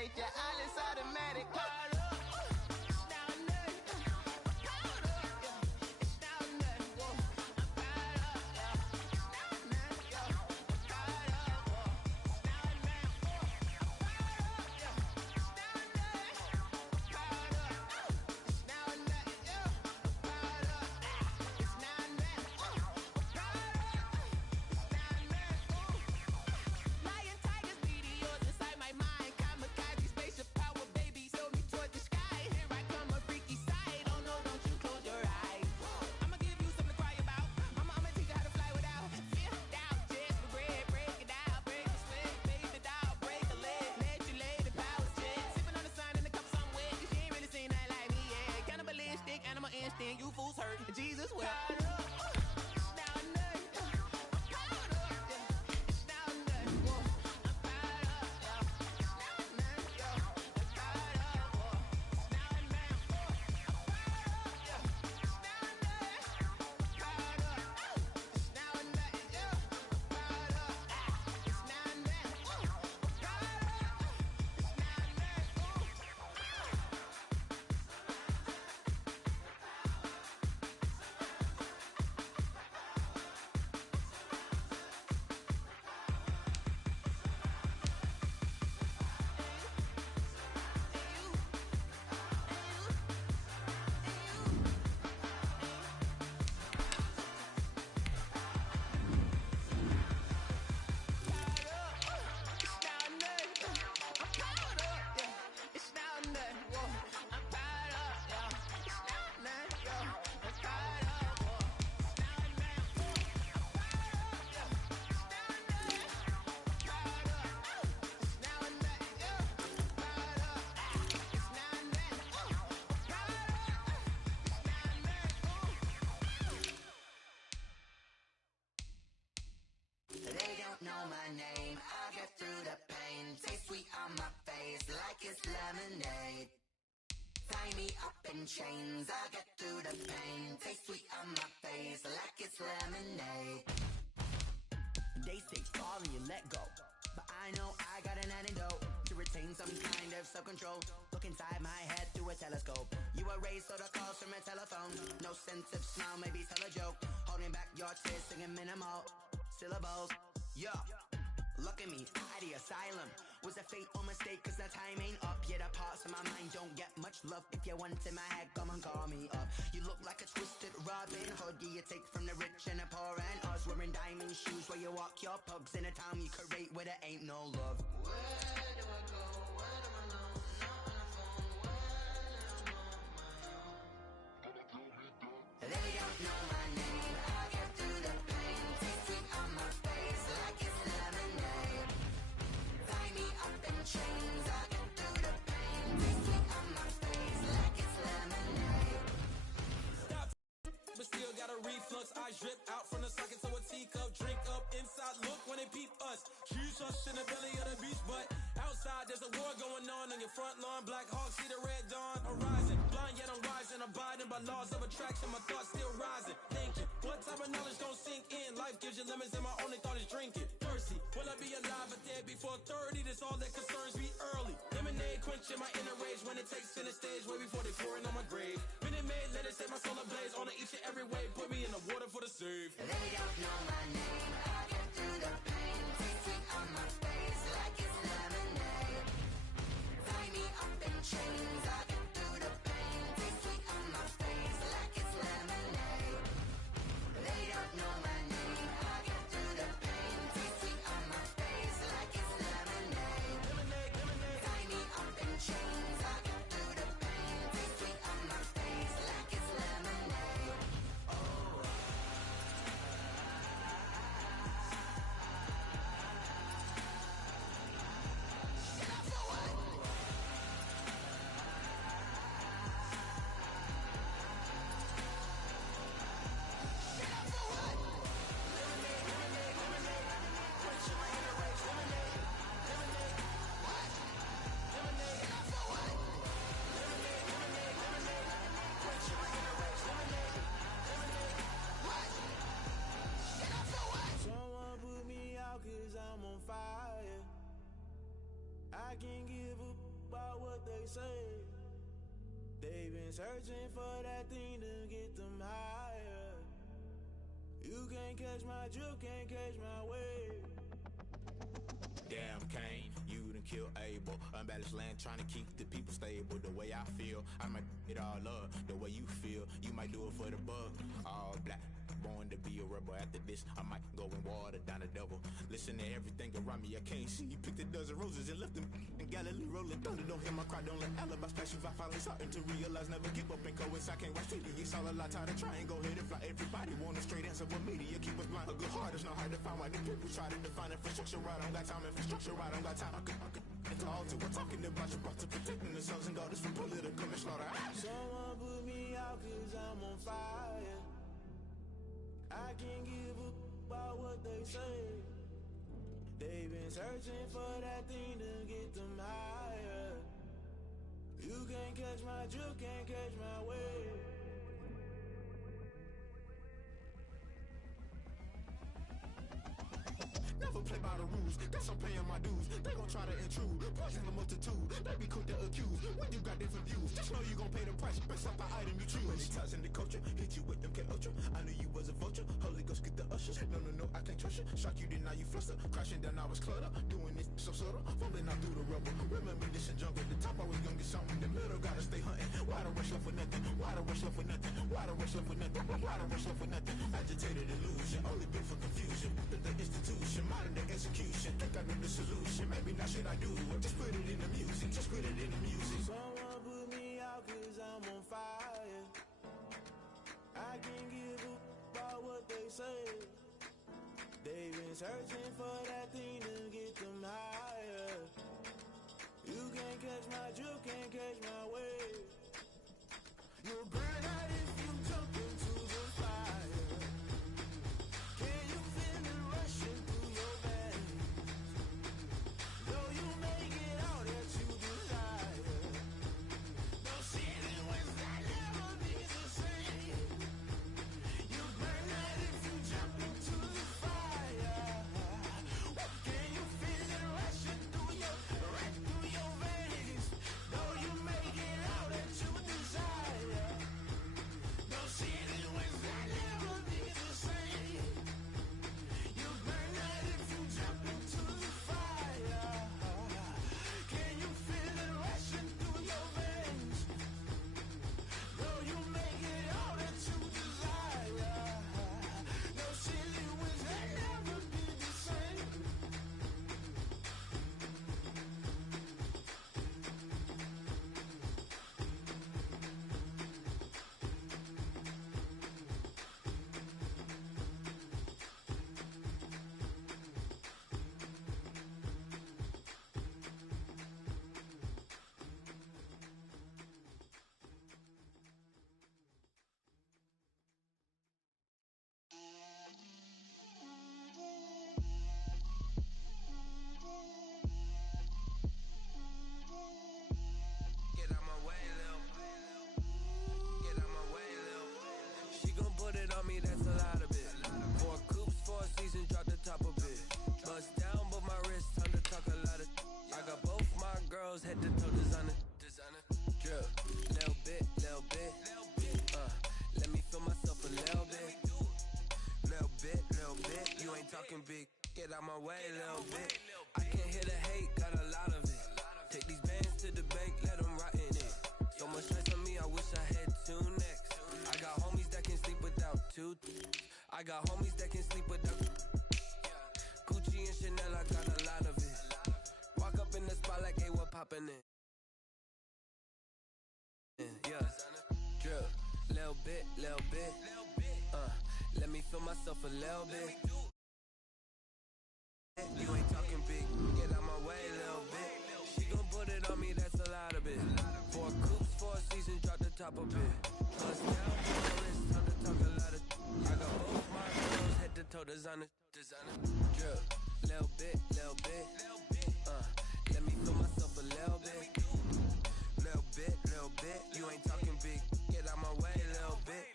make your eyelids automatic. Powered up, it's now a nut. Powered up, yeah, it's now a nut. Whoa, I'm powered up, yeah, it's now a nut, yeah. Powered up, whoa, it's now a nut. I'm powered up, yeah, it's now a nut. Powered up, it's now a nut, yeah. Powered up, it's now a nut. Powered up, it's now a nut. Lion, tigers, meteors inside my mind. Kamikaze, spaceship power, baby, sail me toward the sky. Here I come, a freaky side. Oh no, don't you close your eyes. I'ma give you something to cry about. I'ma teach you how to fly without fear. Doubt, just regret. Break it out, break the sweat, baby, the doll, break a leg. Let you lay the power jet. Sipping on the sun in the cup somewhere. Cause you ain't really seen that like me, yeah. Cannibalistic, animal instinct, you fools hurt. Jesus will. Powered up, it's now a nut. I'm powered up, yeah, it's now a nut. Whoa, I'm powered up, yeah, it's now a nut, yeah. I'm powered up, whoa, it's now a nut. I'm powered up, yeah, it's now a nut. Powered up, it's now a nut, yeah. Powered up, it's now a nut. Powered up, it's now a nut. It's now a nut. I'm powered up, yeah. It's now a nut. Whoa, I'm powered up, yeah. It's now a nut, yeah. I'm powered up, whoa. It's now a nut. I'm powered up, yeah. It's now a nut. Powered up, it's now a nut, yeah. Powered up, it's now a nut. Powered up, it's now a nut. They don't know my name. I'll get through the pain. Taste sweet on my face like it's lemonade. Tie me up in chains. I'll get through the pain. Taste sweet on my face like it's lemonade. They say fall and you let go, but I know I got an antidote to retain some kind of self-control. Look inside my head through a telescope. You erase all the calls from a telephone. No sense of smile, maybe tell a joke. Holding back your tears, singing minimal syllables. Yeah, look at me, at the asylum. Was a fate or mistake, cause the time ain't up. Yeah, the parts of my mind don't get much love. If you want in my head, come and call me up. You look like a twisted Robin Hood. Yeah, you take from the rich and the poor and us. Wearing diamond shoes where you walk your pugs in a town you create where there ain't no love. Where do I go? Where do I know? Not on the phone. Where am I on my own? They don't know my name. I get through the pain. Taste sweet on my face like it's lemonade. Tie me up in chains. I get through the pain. Taste sweet on my face like it's lemonade. Stop, but still got a reflux. I drip out from the socket to a teacup. Drink up inside. Look when they peep us. Choose us in the belly of the beach, but outside there's a war going on your front lawn. Black Hawk, see the red dawn arising. Blind yet I'm rising, abiding by laws of attraction. My thoughts still rising. Thinking, what type of knowledge don't sink in? Life gives you lemons and my only thought is drinking. Thirsty, will I be alive or dead before 30? That's all that concerns me early. Lemonade quenching my inner rage when it takes center stage way before they pouring on my grave. Minute Maid, let it set my soul ablaze on each and every way. Put me in the water for the save. They don't know my name. I get through the pain. Taste sweet on my face like it's lemonade. Tie me up in chains. I get through the pain. Taste sweet on my face like it's lemonade. They don't know my name. I get through the pain. Taste sweet on my face like it's lemonade. Tie me up in chains. I get through the pain. Taste sweet on my face like it's lemonade. Someone put me out cause I'm on fire. I can't give up, about what they say. They've been searching for that thing to get them higher. You can't catch my drift, can't catch my wave. Damn, Kane, you done killed Abel. Unbalanced land trying to keep the people stable. The way I feel, I might it all up. The way you feel, you might do it for the bug. All black, born to be a rebel. After this, I might go and water down the devil. Listen to everything around me, I can't see. Picked a dozen roses and left them in Galilee rolling thunder. Don't hear my cry, don't let alibi splash you. I finally starting to realize, never give up and coincide. Can't watch TV, it's all a lot. Tired of trying, go ahead and fly. Everybody want a straight answer, but media keep us blind. A good heart is not hard to find. Why the people try to define infrastructure right? I don't got time, infrastructure right? I don't got time. I could call to we're talking about you brought to protecting the sons and daughters from political and slaughter. Someone put me out cause I'm on fire. I can't give a about what they say. They've been searching for that thing to get them higher. You can't catch my drift, can't catch my wave. Never play by the rules, guess I'm paying my dues. They gon' try to intrude, poison the multitude. They be quick to accuse, when you got different views. Just know you gon' pay the price, based off the item you choose. Many times in the culture, hit you with them K-Ultra. I knew you was a vulture, Holy Ghost get the ushers. No, I can't trust you. Shock you, then now you fluster. Crashing down, I was clutter. Doing this so subtle, fumbling out through the rubble. Remember this and jungle, the top I was young, get something. The middle gotta stay hunting. Why the rush left for nothing? Why the rush left for nothing? Why the rush left for nothing? Why the rush left for nothing? Agitated illusion, only been for confusion. The institution, modern day execution. Think I know the solution. Maybe not shit I do. Just put it in the music. Just put it in the music. Someone put me out cause I'm on fire. I can't give a about what they say. They've been searching for that thing to get them higher. You can't catch my drift, can't catch my wave. You'll burn out if you jump into the fire. Can you feel it rushing through your veins? Though you make it out that you desire. No ceiling wins that never be the same. You burn out if you jump into the fire. Can you feel it rushing through your veins? Though you make it out that you desire. No ceiling wins that never be the same. You burn out if you jump into the fire. Can you feel it rushing through your veins? Though you make it all that you desire. No ceiling wins that never be the same. Get out my way, Lil. Get out my way, Lil. She gon' put it on me, that's a lot of it. 4 coops, 4 seasons, drop the top of it. Bust down, but my wrist, time to talk a lot of. I got both my girls, head to toe designer. Drip, little bit. Let me feel myself a little bit. Little bit. You ain't talking big. Get out my way, little bit. I can't hear the hate, got a lot of it. Take these bands to the bank, let them rot in it. So much stress on me, I wish I had 2 necks. I got homies that can sleep without 2. I got homies that can sleep without. Gucci and Chanel, I got a lot of it. Walk up in the spot like, hey, what poppin' in? Yeah, drip, little bit. Let me feel myself a little bit. You ain't talking big, get out my way, little bit. She gon' put it on me, that's a lot of it. 4 coops, 4 seasons, drop the top of it. Bust down, put my wrist, time to talk a lot of. I got both my girls, head to toe designer. Drip, little bit. Let me feel myself a little bit. Little bit. You ain't talking big, get out my way, little bit.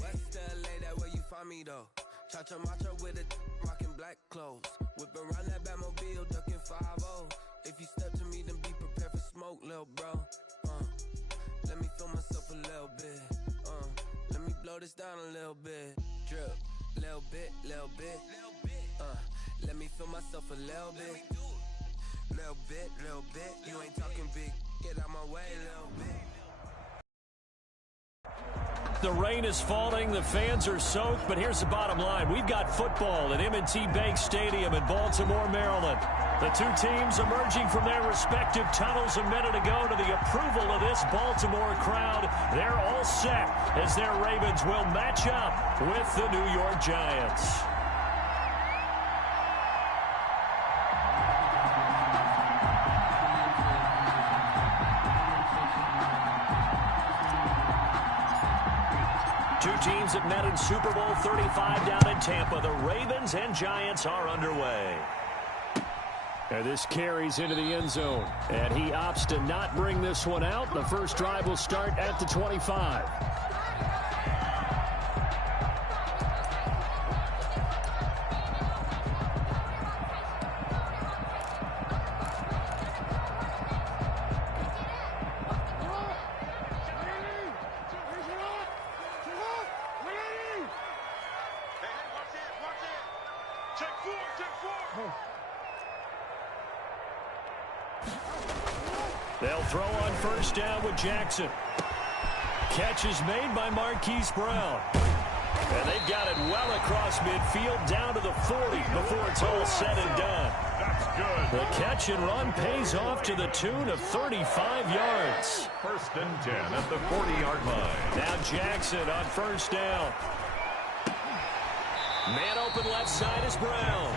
West LA, that where you find me though. Cha-cha macha with a rockin' black clothes. Whip around that Batmobile, ducking 5-0. If you step to me, then be prepared for smoke, lil' little bro. Let me feel myself a little bit. Let me blow this down a little bit. Drip, little bit, little bit. Let me feel myself a little bit. Little bit, little bit. You ain't talking big. Get out my way, little bit. The rain is falling, the fans are soaked, but here's the bottom line. We've got football at M&T Bank Stadium in Baltimore, Maryland. The two teams emerging from their respective tunnels a minute ago to the approval of this Baltimore crowd. They're all set as their Ravens will match up with the New York Giants. Two teams that met in Super Bowl 35 down in Tampa. The Ravens and Giants are underway. And this carries into the end zone. And he opts to not bring this one out. The first drive will start at the 25. They'll throw on first down with Jackson. Catch is made by Marquise Brown. And they've got it well across midfield down to the 40 before it's all said and done. That's good. The catch and run pays off to the tune of 35 yards. First and 10 at the 40-yard line. Now Jackson on first down. Man open left side is Brown.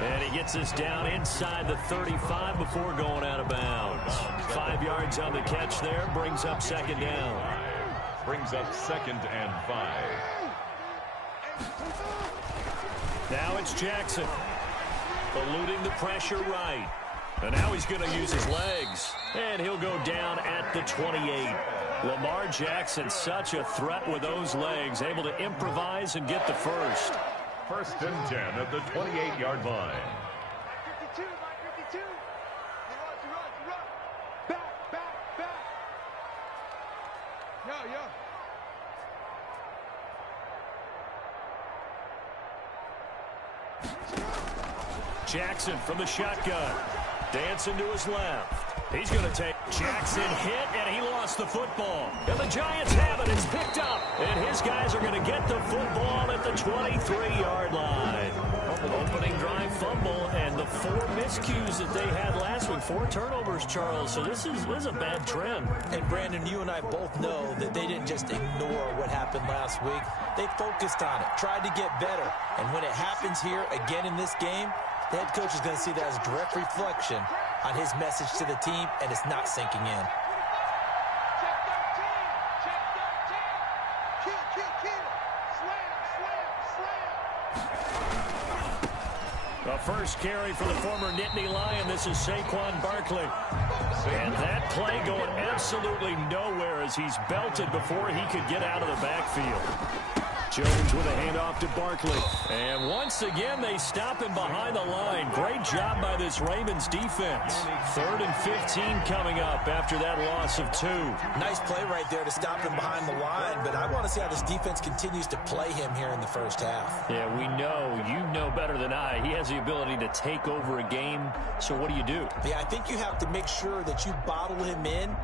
And he gets us down inside the 35 before going out of bounds. 5 yards on the catch there. Brings up second down. Brings up 2nd and 5. Now it's Jackson. Eluding the pressure right. And now he's going to use his legs. And he'll go down at the 28. Lamar Jackson, such a threat with those legs. Able to improvise and get the first. First and 10 at the 28-yard line. 52, my 52. Run. Back. Yo. Jackson from the shotgun. Dancing to his left. He's going to take Jackson hit, and he lost the football. And the Giants have it. It's picked up. And his guys are going to get the football at the 23-yard line. Opening drive fumble, and the 4 miscues that they had last week. 4 turnovers, Charles. So this is a bad trend. And, Brandon, you and I both know that they didn't just ignore what happened last week. They focused on it, tried to get better. And when it happens here again in this game, the head coach is going to see that as a direct reflection on his message to the team, and it's not sinking in. The first carry for the former Nittany Lion. This is Saquon Barkley. And that play going absolutely nowhere as he's belted before he could get out of the backfield. Jones with a handoff to Barkley. And once again, they stop him behind the line. Great job by this Ravens defense. 3rd and 15 coming up after that loss of 2. Nice play right there to stop him behind the line, but I want to see how this defense continues to play him here in the first half. Yeah, we know. You know better than I. He has the ability to take over a game. So what do? Yeah, I think you have to make sure that you bottle him in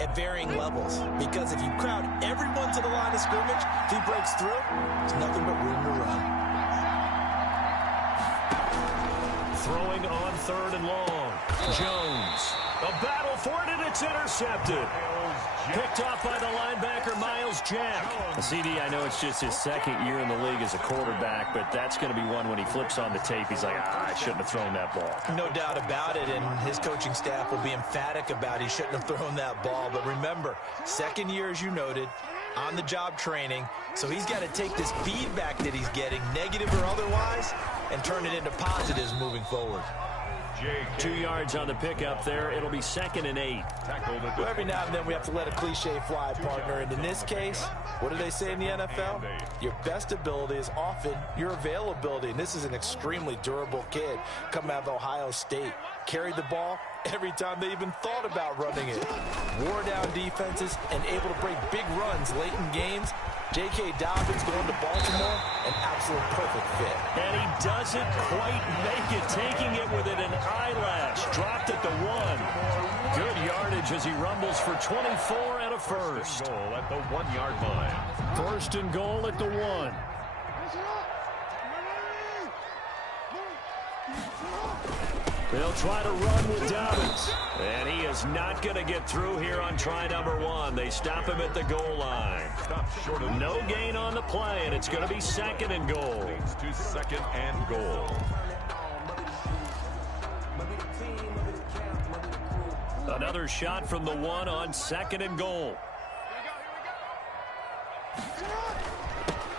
at varying levels. Because if you crowd everyone to the line of scrimmage, if he breaks through, there's nothing but room to run. Throwing on 3rd and long. Jones. A battle for it, and it's intercepted. Picked off by the linebacker, Miles Jack. CD, I know it's just his 2nd year in the league as a quarterback, but that's going to be one when he flips on the tape. He's like, I shouldn't have thrown that ball. No doubt about it, and his coaching staff will be emphatic about he shouldn't have thrown that ball. But remember, 2nd year, as you noted, on-the-job training. So he's got to take this feedback that he's getting, negative or otherwise, and turn it into positives moving forward. 2 yards on the pickup there. It'll be 2nd and 8. Well, every now and then we have to let a cliche fly, partner. And in this case, what do they say in the NFL? Your best ability is often your availability. And this is an extremely durable kid coming out of Ohio State. Carried the ball every time they even thought about running it. Wore down defenses and able to break big runs late in games. J.K. Dobbins going to Baltimore, an absolute perfect fit. And he doesn't quite make it, taking it within an eyelash. Dropped at the 1. Good yardage as he rumbles for 24 and a first. Goal at the 1-yard line. First and goal at the 1. They'll try to run with Dobbins. And he is not going to get through here on try number 1. They stop him at the goal line. Stop short of no gain on the play, and it's going to be second and goal. Leads to second and goal. Another shot from the 1 on second and goal.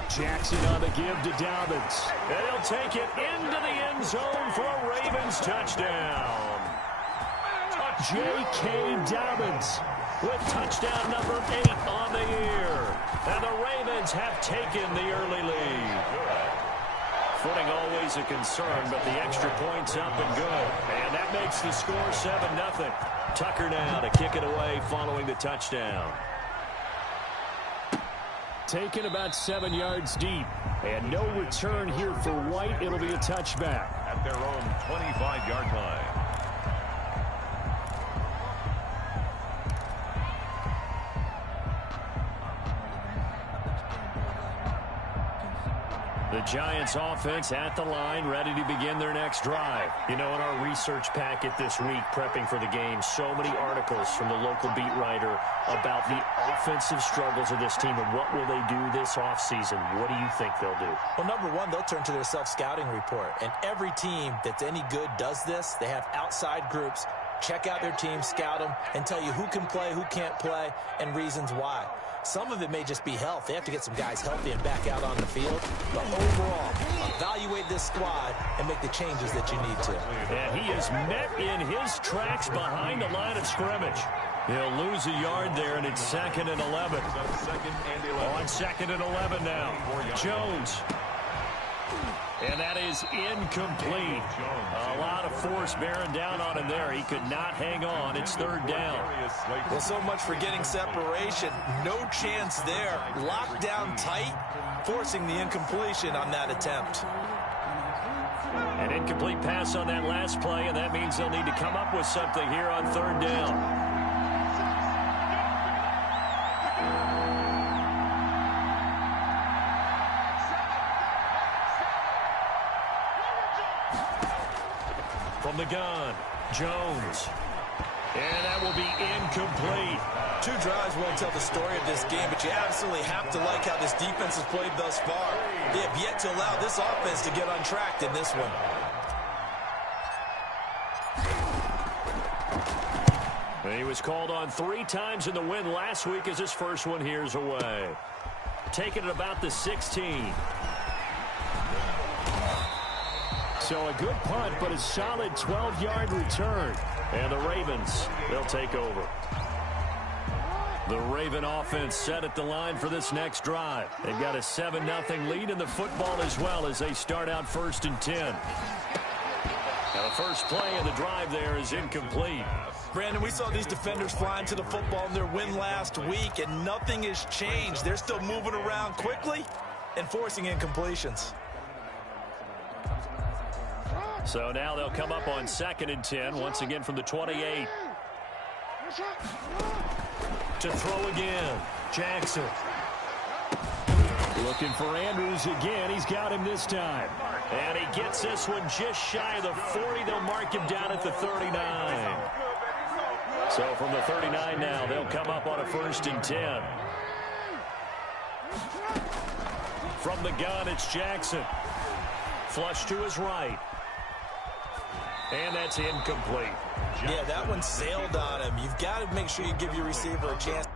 Jackson on the give to Dobbins. And he'll take it into the end zone for a Ravens touchdown. J.K. Dobbins with touchdown number 8 on the year. And the Ravens have taken the early lead. Footing always a concern, but the extra point's up and good. And that makes the score 7-0. Tucker now to kick it away following the touchdown. Taken about 7 yards deep. And no return here for White. It'll be a touchback. At their own 25-yard line. The Giants offense at the line, ready to begin their next drive. You know, in our research packet this week, prepping for the game, so many articles from the local beat writer about the offensive struggles of this team and what will they do this offseason. What do you think they'll do? Well, number one, they'll turn to their self-scouting report. And every team that's any good does this. They have outside groups, check out their team, scout them, and tell you who can play, who can't play, and reasons why. Some of it may just be health. They have to get some guys healthy and back out on the field. But overall, evaluate this squad and make the changes that you need to. And he is met in his tracks behind the line of scrimmage. He'll lose a yard there, and it's 2nd and 11. On 2nd and 11 now. Jones. And that is incomplete. A lot of force bearing down on him there. He could not hang on. It's 3rd down. Well, so much for getting separation. No chance there. Locked down tight, forcing the incompletion on that attempt. An incomplete pass on that last play, and that means they'll need to come up with something here on 3rd down. From the gun, Jones. And that will be incomplete. 2 drives won't tell the story of this game, but you absolutely have to like how this defense has played thus far. They have yet to allow this offense to get untracked in this one. He was called on 3 times in the win last week as his first one here's away. Taking it about the 16. So a good punt, but a solid 12-yard return. And the Ravens, they'll take over. The Raven offense set at the line for this next drive. They've got a 7-0 lead in the football as well as they start out 1st and 10. Now the first play of the drive there is incomplete. Brandon, we saw these defenders flying to the football in their win last week, and nothing has changed. They're still moving around quickly and forcing incompletions. So now they'll come up on 2nd and 10, once again from the 28. To throw again, Jackson. Looking for Andrews again. He's got him this time. And he gets this one just shy of the 40. They'll mark him down at the 39. So from the 39 now, they'll come up on a 1st and 10. From the gun, it's Jackson. Flush to his right. And that's incomplete. Yeah, that one sailed on him. You've got to make sure you give your receiver a chance.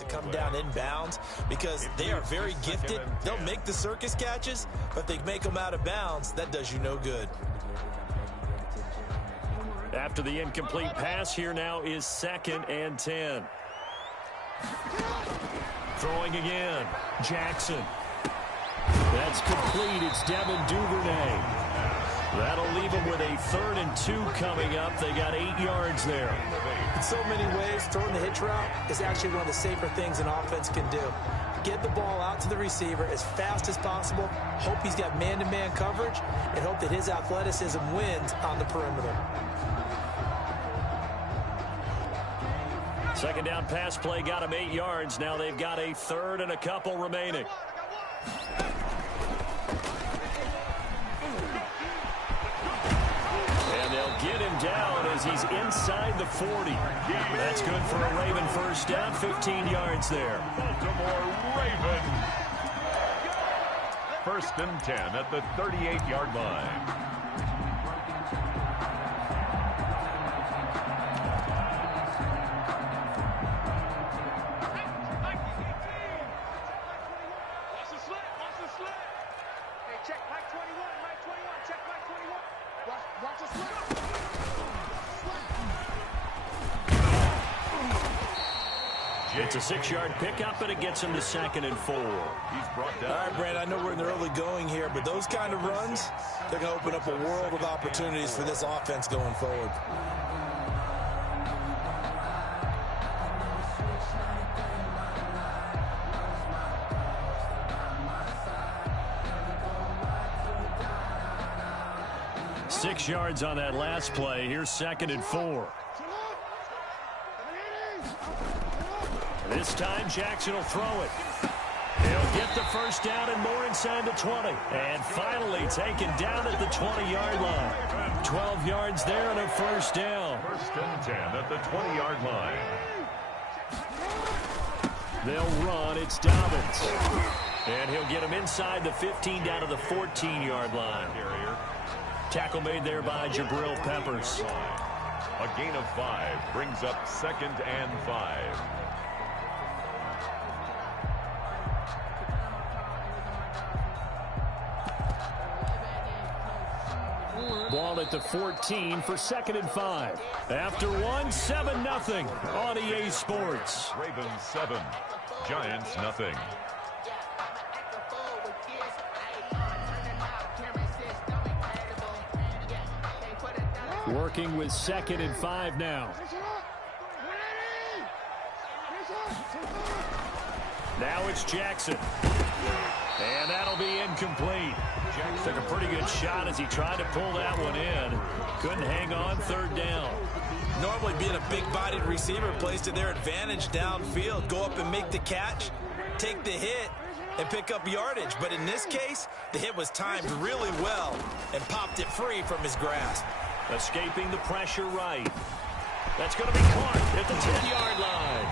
to come down inbounds because they are very gifted. They'll make the circus catches, but if they make them out of bounds, that does you no good. After the incomplete pass, here now is 2nd and 10. Throwing again. Jackson. That's complete. It's Devin Duvernay. That'll leave them with a 3rd and 2 coming up. They got 8 yards there. In so many ways, throwing the hitch route is actually one of the safer things an offense can do. Get the ball out to the receiver as fast as possible, hope he's got man-to-man coverage, and hope that his athleticism wins on the perimeter. Second down pass play got him 8 yards. Now they've got a 3rd and a couple remaining. And they'll get him down as he's inside the 40. That's good for a Raven first down, 15 yards there. Baltimore Raven. 1st and 10 at the 38-yard line. It's a 6-yard pickup, and it gets him to 2nd and 4. He's brought down. All right, Brand, I know we're in the early going here, but those kind of runs, they're going to open up a world of opportunities for this offense going forward. Six yards on that last play. Here's 2nd and 4. This time, Jackson will throw it. He'll get the first down and more inside the 20. And finally taken down at the 20-yard line. 12 yards there and a first down. 1st and 10 at the 20-yard line. They'll run. It's Dobbins. And he'll get him inside the 15 down to the 14-yard line. Tackle made there by Jabril Peppers. A gain of 5 brings up 2nd and 5. Ball at the 14 for 2nd and 5. After one, 7-0 on EA Sports. Ravens 7, Giants nothing. Working with 2nd and 5 now. Now it's Jackson. And that'll be incomplete. Jackson took a pretty good shot as he tried to pull that one in. Couldn't hang on, 3rd down. Normally being a big-bodied receiver plays to their advantage downfield. Go up and make the catch, take the hit, and pick up yardage. But in this case, the hit was timed really well and popped it free from his grasp. Escaping the pressure right. That's going to be caught at the 10-yard line.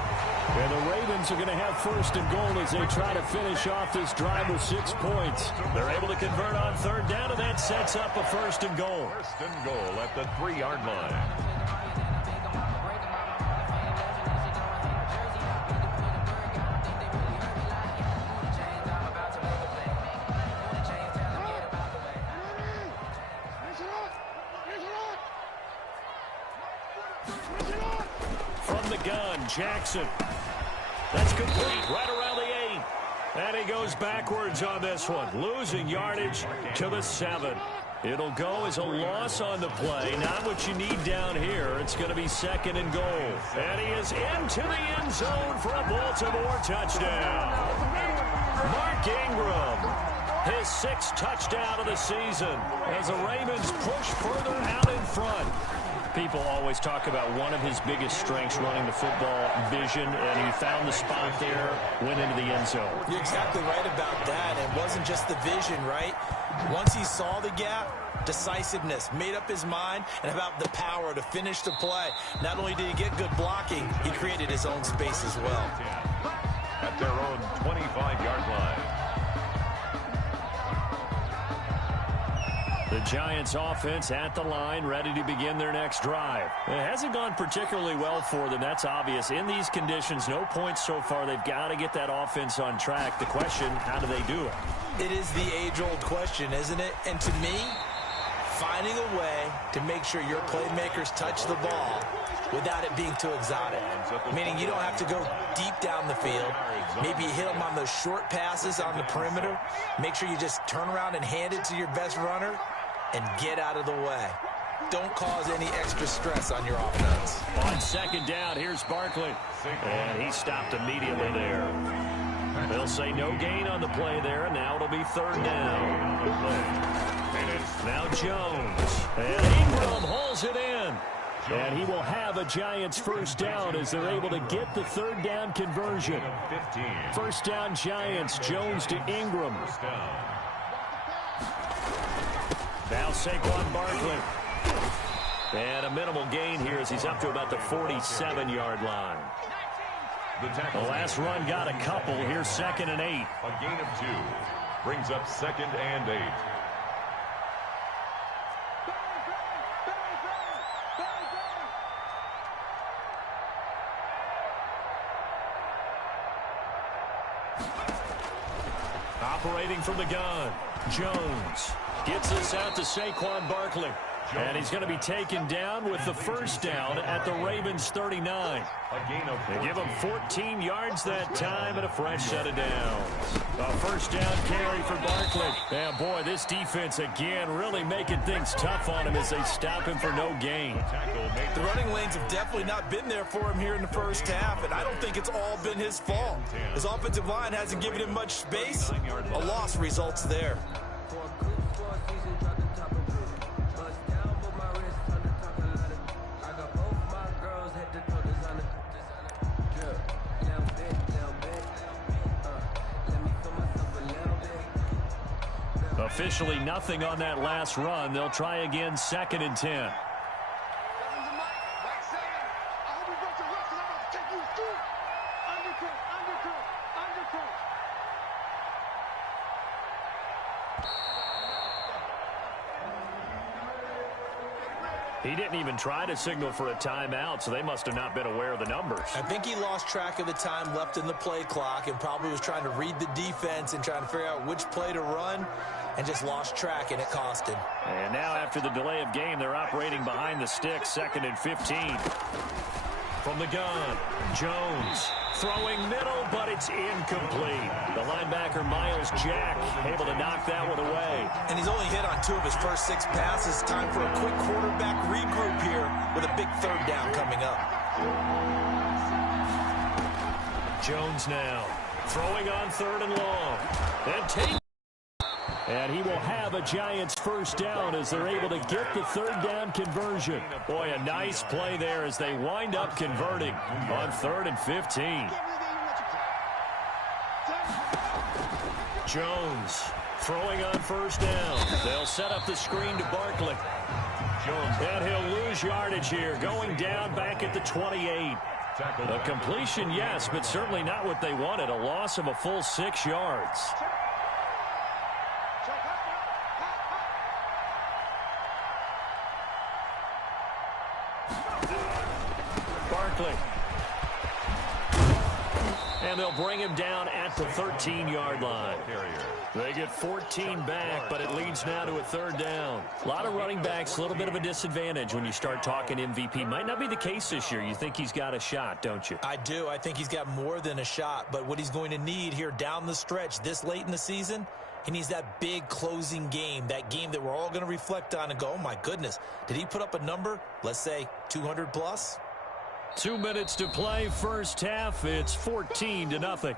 And the Ravens are going to have 1st and goal as they try to finish off this drive with 6 points. They're able to convert on 3rd down, and that sets up a 1st and goal. 1st and goal at the 3-yard line. From the gun, Jackson. That's complete right around the 8. And he goes backwards on this one, losing yardage to the 7. It'll go as a loss on the play. Not what you need down here. It's going to be 2nd and goal. And he is into the end zone for a Baltimore touchdown. Mark Ingram, his 6th touchdown of the season as the Ravens push further out in front. People always talk about one of his biggest strengths, running the football, vision, and he found the spot there, went into the end zone. You're exactly right about that. It wasn't just the vision, right? Once he saw the gap, decisiveness, made up his mind, and about the power to finish the play. Not only did he get good blocking, he created his own space as well. At their own 25-yard line. The The Giants offense at the line, ready to begin their next drive. It hasn't gone particularly well for them. That's obvious. In these conditions, no points so far. They've got to get that offense on track. The question, how do they do it? It is the age-old question, isn't it? And to me, finding a way to make sure your playmakers touch the ball without it being too exotic. Meaning you don't have to go deep down the field. Maybe you hit them on those short passes on the perimeter. Make sure you just turn around and hand it to your best runner and get out of the way. Don't cause any extra stress on your offense. On second down, here's Barkley. And he stopped immediately there. They'll say no gain on the play there, and now it'll be third down. Now Jones. And Ingram hauls it in. And he will have a Giants first down as they're able to get the third down conversion. First down Giants, Jones to Ingram. Now Saquon Barkley. And a minimal gain here as he's up to about the 47-yard line. The last run got a couple. Here's 2nd and 8. A gain of 2 brings up 2nd and 8. Operating from the gun, Jones gets this out to Saquon Barkley. And he's going to be taken down with the first down at the Ravens 39. They give him 14 yards that time and a fresh set of downs. A first down carry for Barkley. And boy, this defense again really making things tough on him as they stop him for no gain. The running lanes have definitely not been there for him here in the first half, and I don't think it's all been his fault. His offensive line hasn't given him much space. A loss results there. Officially nothing on that last run. They'll try again, 2nd and 10. He didn't even try to signal for a timeout, so they must have not been aware of the numbers. I think he lost track of the time left in the play clock and probably was trying to read the defense and trying to figure out which play to run and just lost track, and it cost him. And now after the delay of game, they're operating behind the sticks, 2nd and 15. From the gun, Jones throwing middle, but it's incomplete. The linebacker, Miles Jack, able to knock that one away. And he's only hit on 2 of his first 6 passes. Time for a quick quarterback regroup here with a big third down coming up. Jones now throwing on 3rd and long. And he will have a Giants first down as they're able to get the third down conversion. Boy, a nice play there as they wind up converting on 3rd and 15. Jones throwing on first down. They'll set up the screen to Barkley. And he'll lose yardage here, going down back at the 28. A completion, yes, but certainly not what they wanted. A loss of a full 6 yards. Barkley. And they'll bring him down at the 13-yard line. They get 14 back, but it leads now to a third down. A lot of running backs, a little bit of a disadvantage when you start talking MVP. Might not be the case this year. You think he's got a shot, don't you? I do. I think he's got more than a shot, but what he's going to need here down the stretch this late in the season, he needs that big closing game, that game that we're all going to reflect on and go, oh, my goodness, did he put up a number, let's say 200 plus? 2 minutes to play, first half. It's 14-0.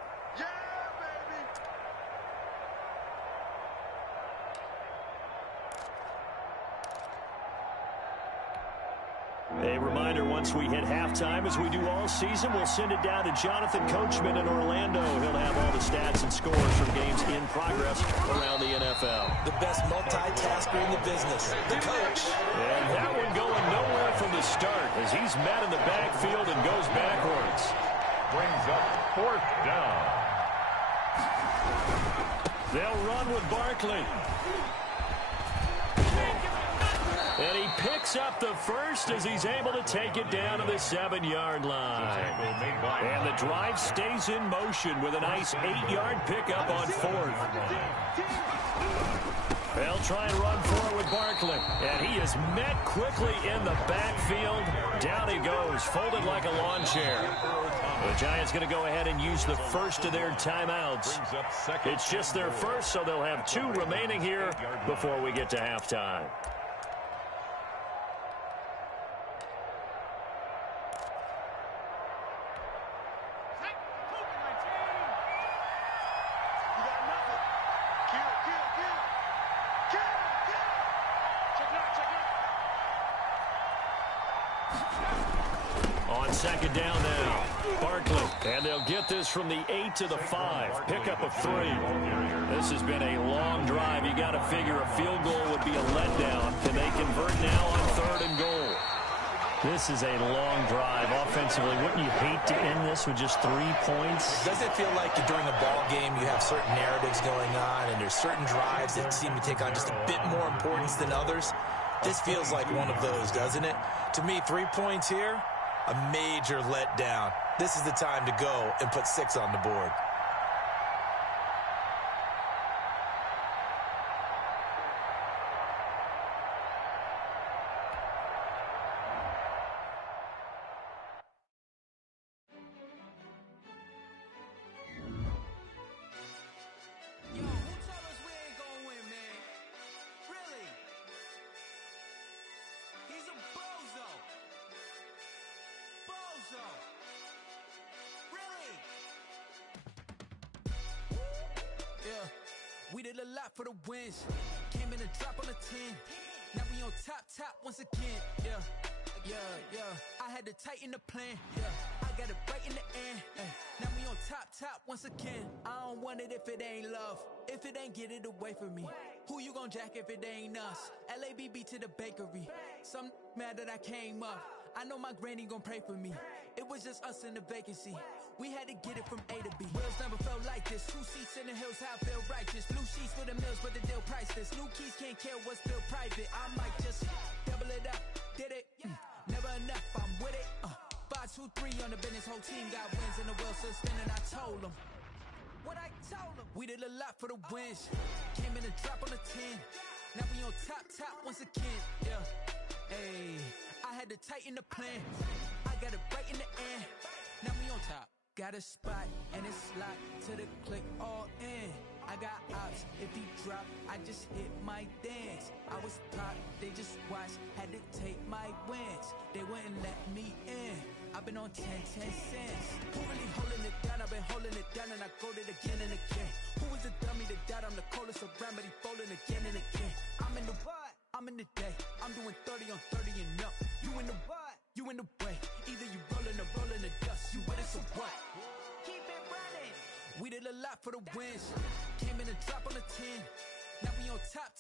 A reminder, once we hit halftime, as we do all season, we'll send it down to Jonathan Coachman in Orlando. He'll have all the stats and scores from games in progress around the NFL. The best multitasker in the business, the coach. And that one going nowhere from the start as he's met in the backfield and goes backwards. Brings up 4th down. They'll run with Barkley. And he picks up the first as he's able to take it down to the 7-yard line. And the drive stays in motion with a nice 8-yard pickup on 4th. They'll try and run forward with Barkley. And he is met quickly in the backfield. Down he goes, folded like a lawn chair. The Giants going to go ahead and use the first of their timeouts. It's just their first, so they'll have 2 remaining here before we get to halftime. On second down now, Barkley. And they'll get this from the 8 to the 5. Pickup of 3. This has been a long drive. You got to figure a field goal would be a letdown. Can they convert now on 3rd and goal? This is a long drive offensively. Wouldn't you hate to end this with just 3 points? Does it feel like during a ball game you have certain narratives going on and there's certain drives that seem to take on just a bit more importance than others? This feels like one of those, doesn't it? To me, 3 points here, a major letdown. This is the time to go and put 6 on the board. We did a lot for the wins. Came in a drop on a 10. Now we on top once again. Yeah. I had to tighten the plan. Yeah. I got it right in the end. Now we on top once again. I don't want it if it ain't love. If it ain't, get it away from me. Who you gon' jack if it ain't us? LABB to the bakery. Some mad that I came up. I know my granny gon' pray for me. It was just us in the vacancy. We had to get it from A to B. Wheels never felt like this. 2 seats in the hills, how I feel righteous. Blue sheets for the mills, but the deal priceless. New keys can't care what's still private. I might just double it up. Did it? Never enough, I'm with it. 5, 2, 3 on the business. Whole team got wins and the wheel still spinning. I told them what I told them. We did a lot for the wins. Came in a drop on a 10. Now we on top once again. Yeah. Hey, I had to tighten the plan. I got it right in the end. Now we on top. Got a spot and it's locked to the click all in. I got ops, if he drop, I just hit my dance. I was top, they just watched, had to take my wins. They wouldn't let me in. I've been on 10 cents. Who really holding it down? I've been holding it down and I go it again and again. Who is the dummy that died? I'm the coldest around, but he folding again and again. I'm in the what? I'm in the day. I'm doing 30 on 30 and up. You in the what? You in the way. Either you rolling or rolling the dust. You with us or what? Keep it running. We did a lot for the wins. Came in a drop on a 10. Now we on top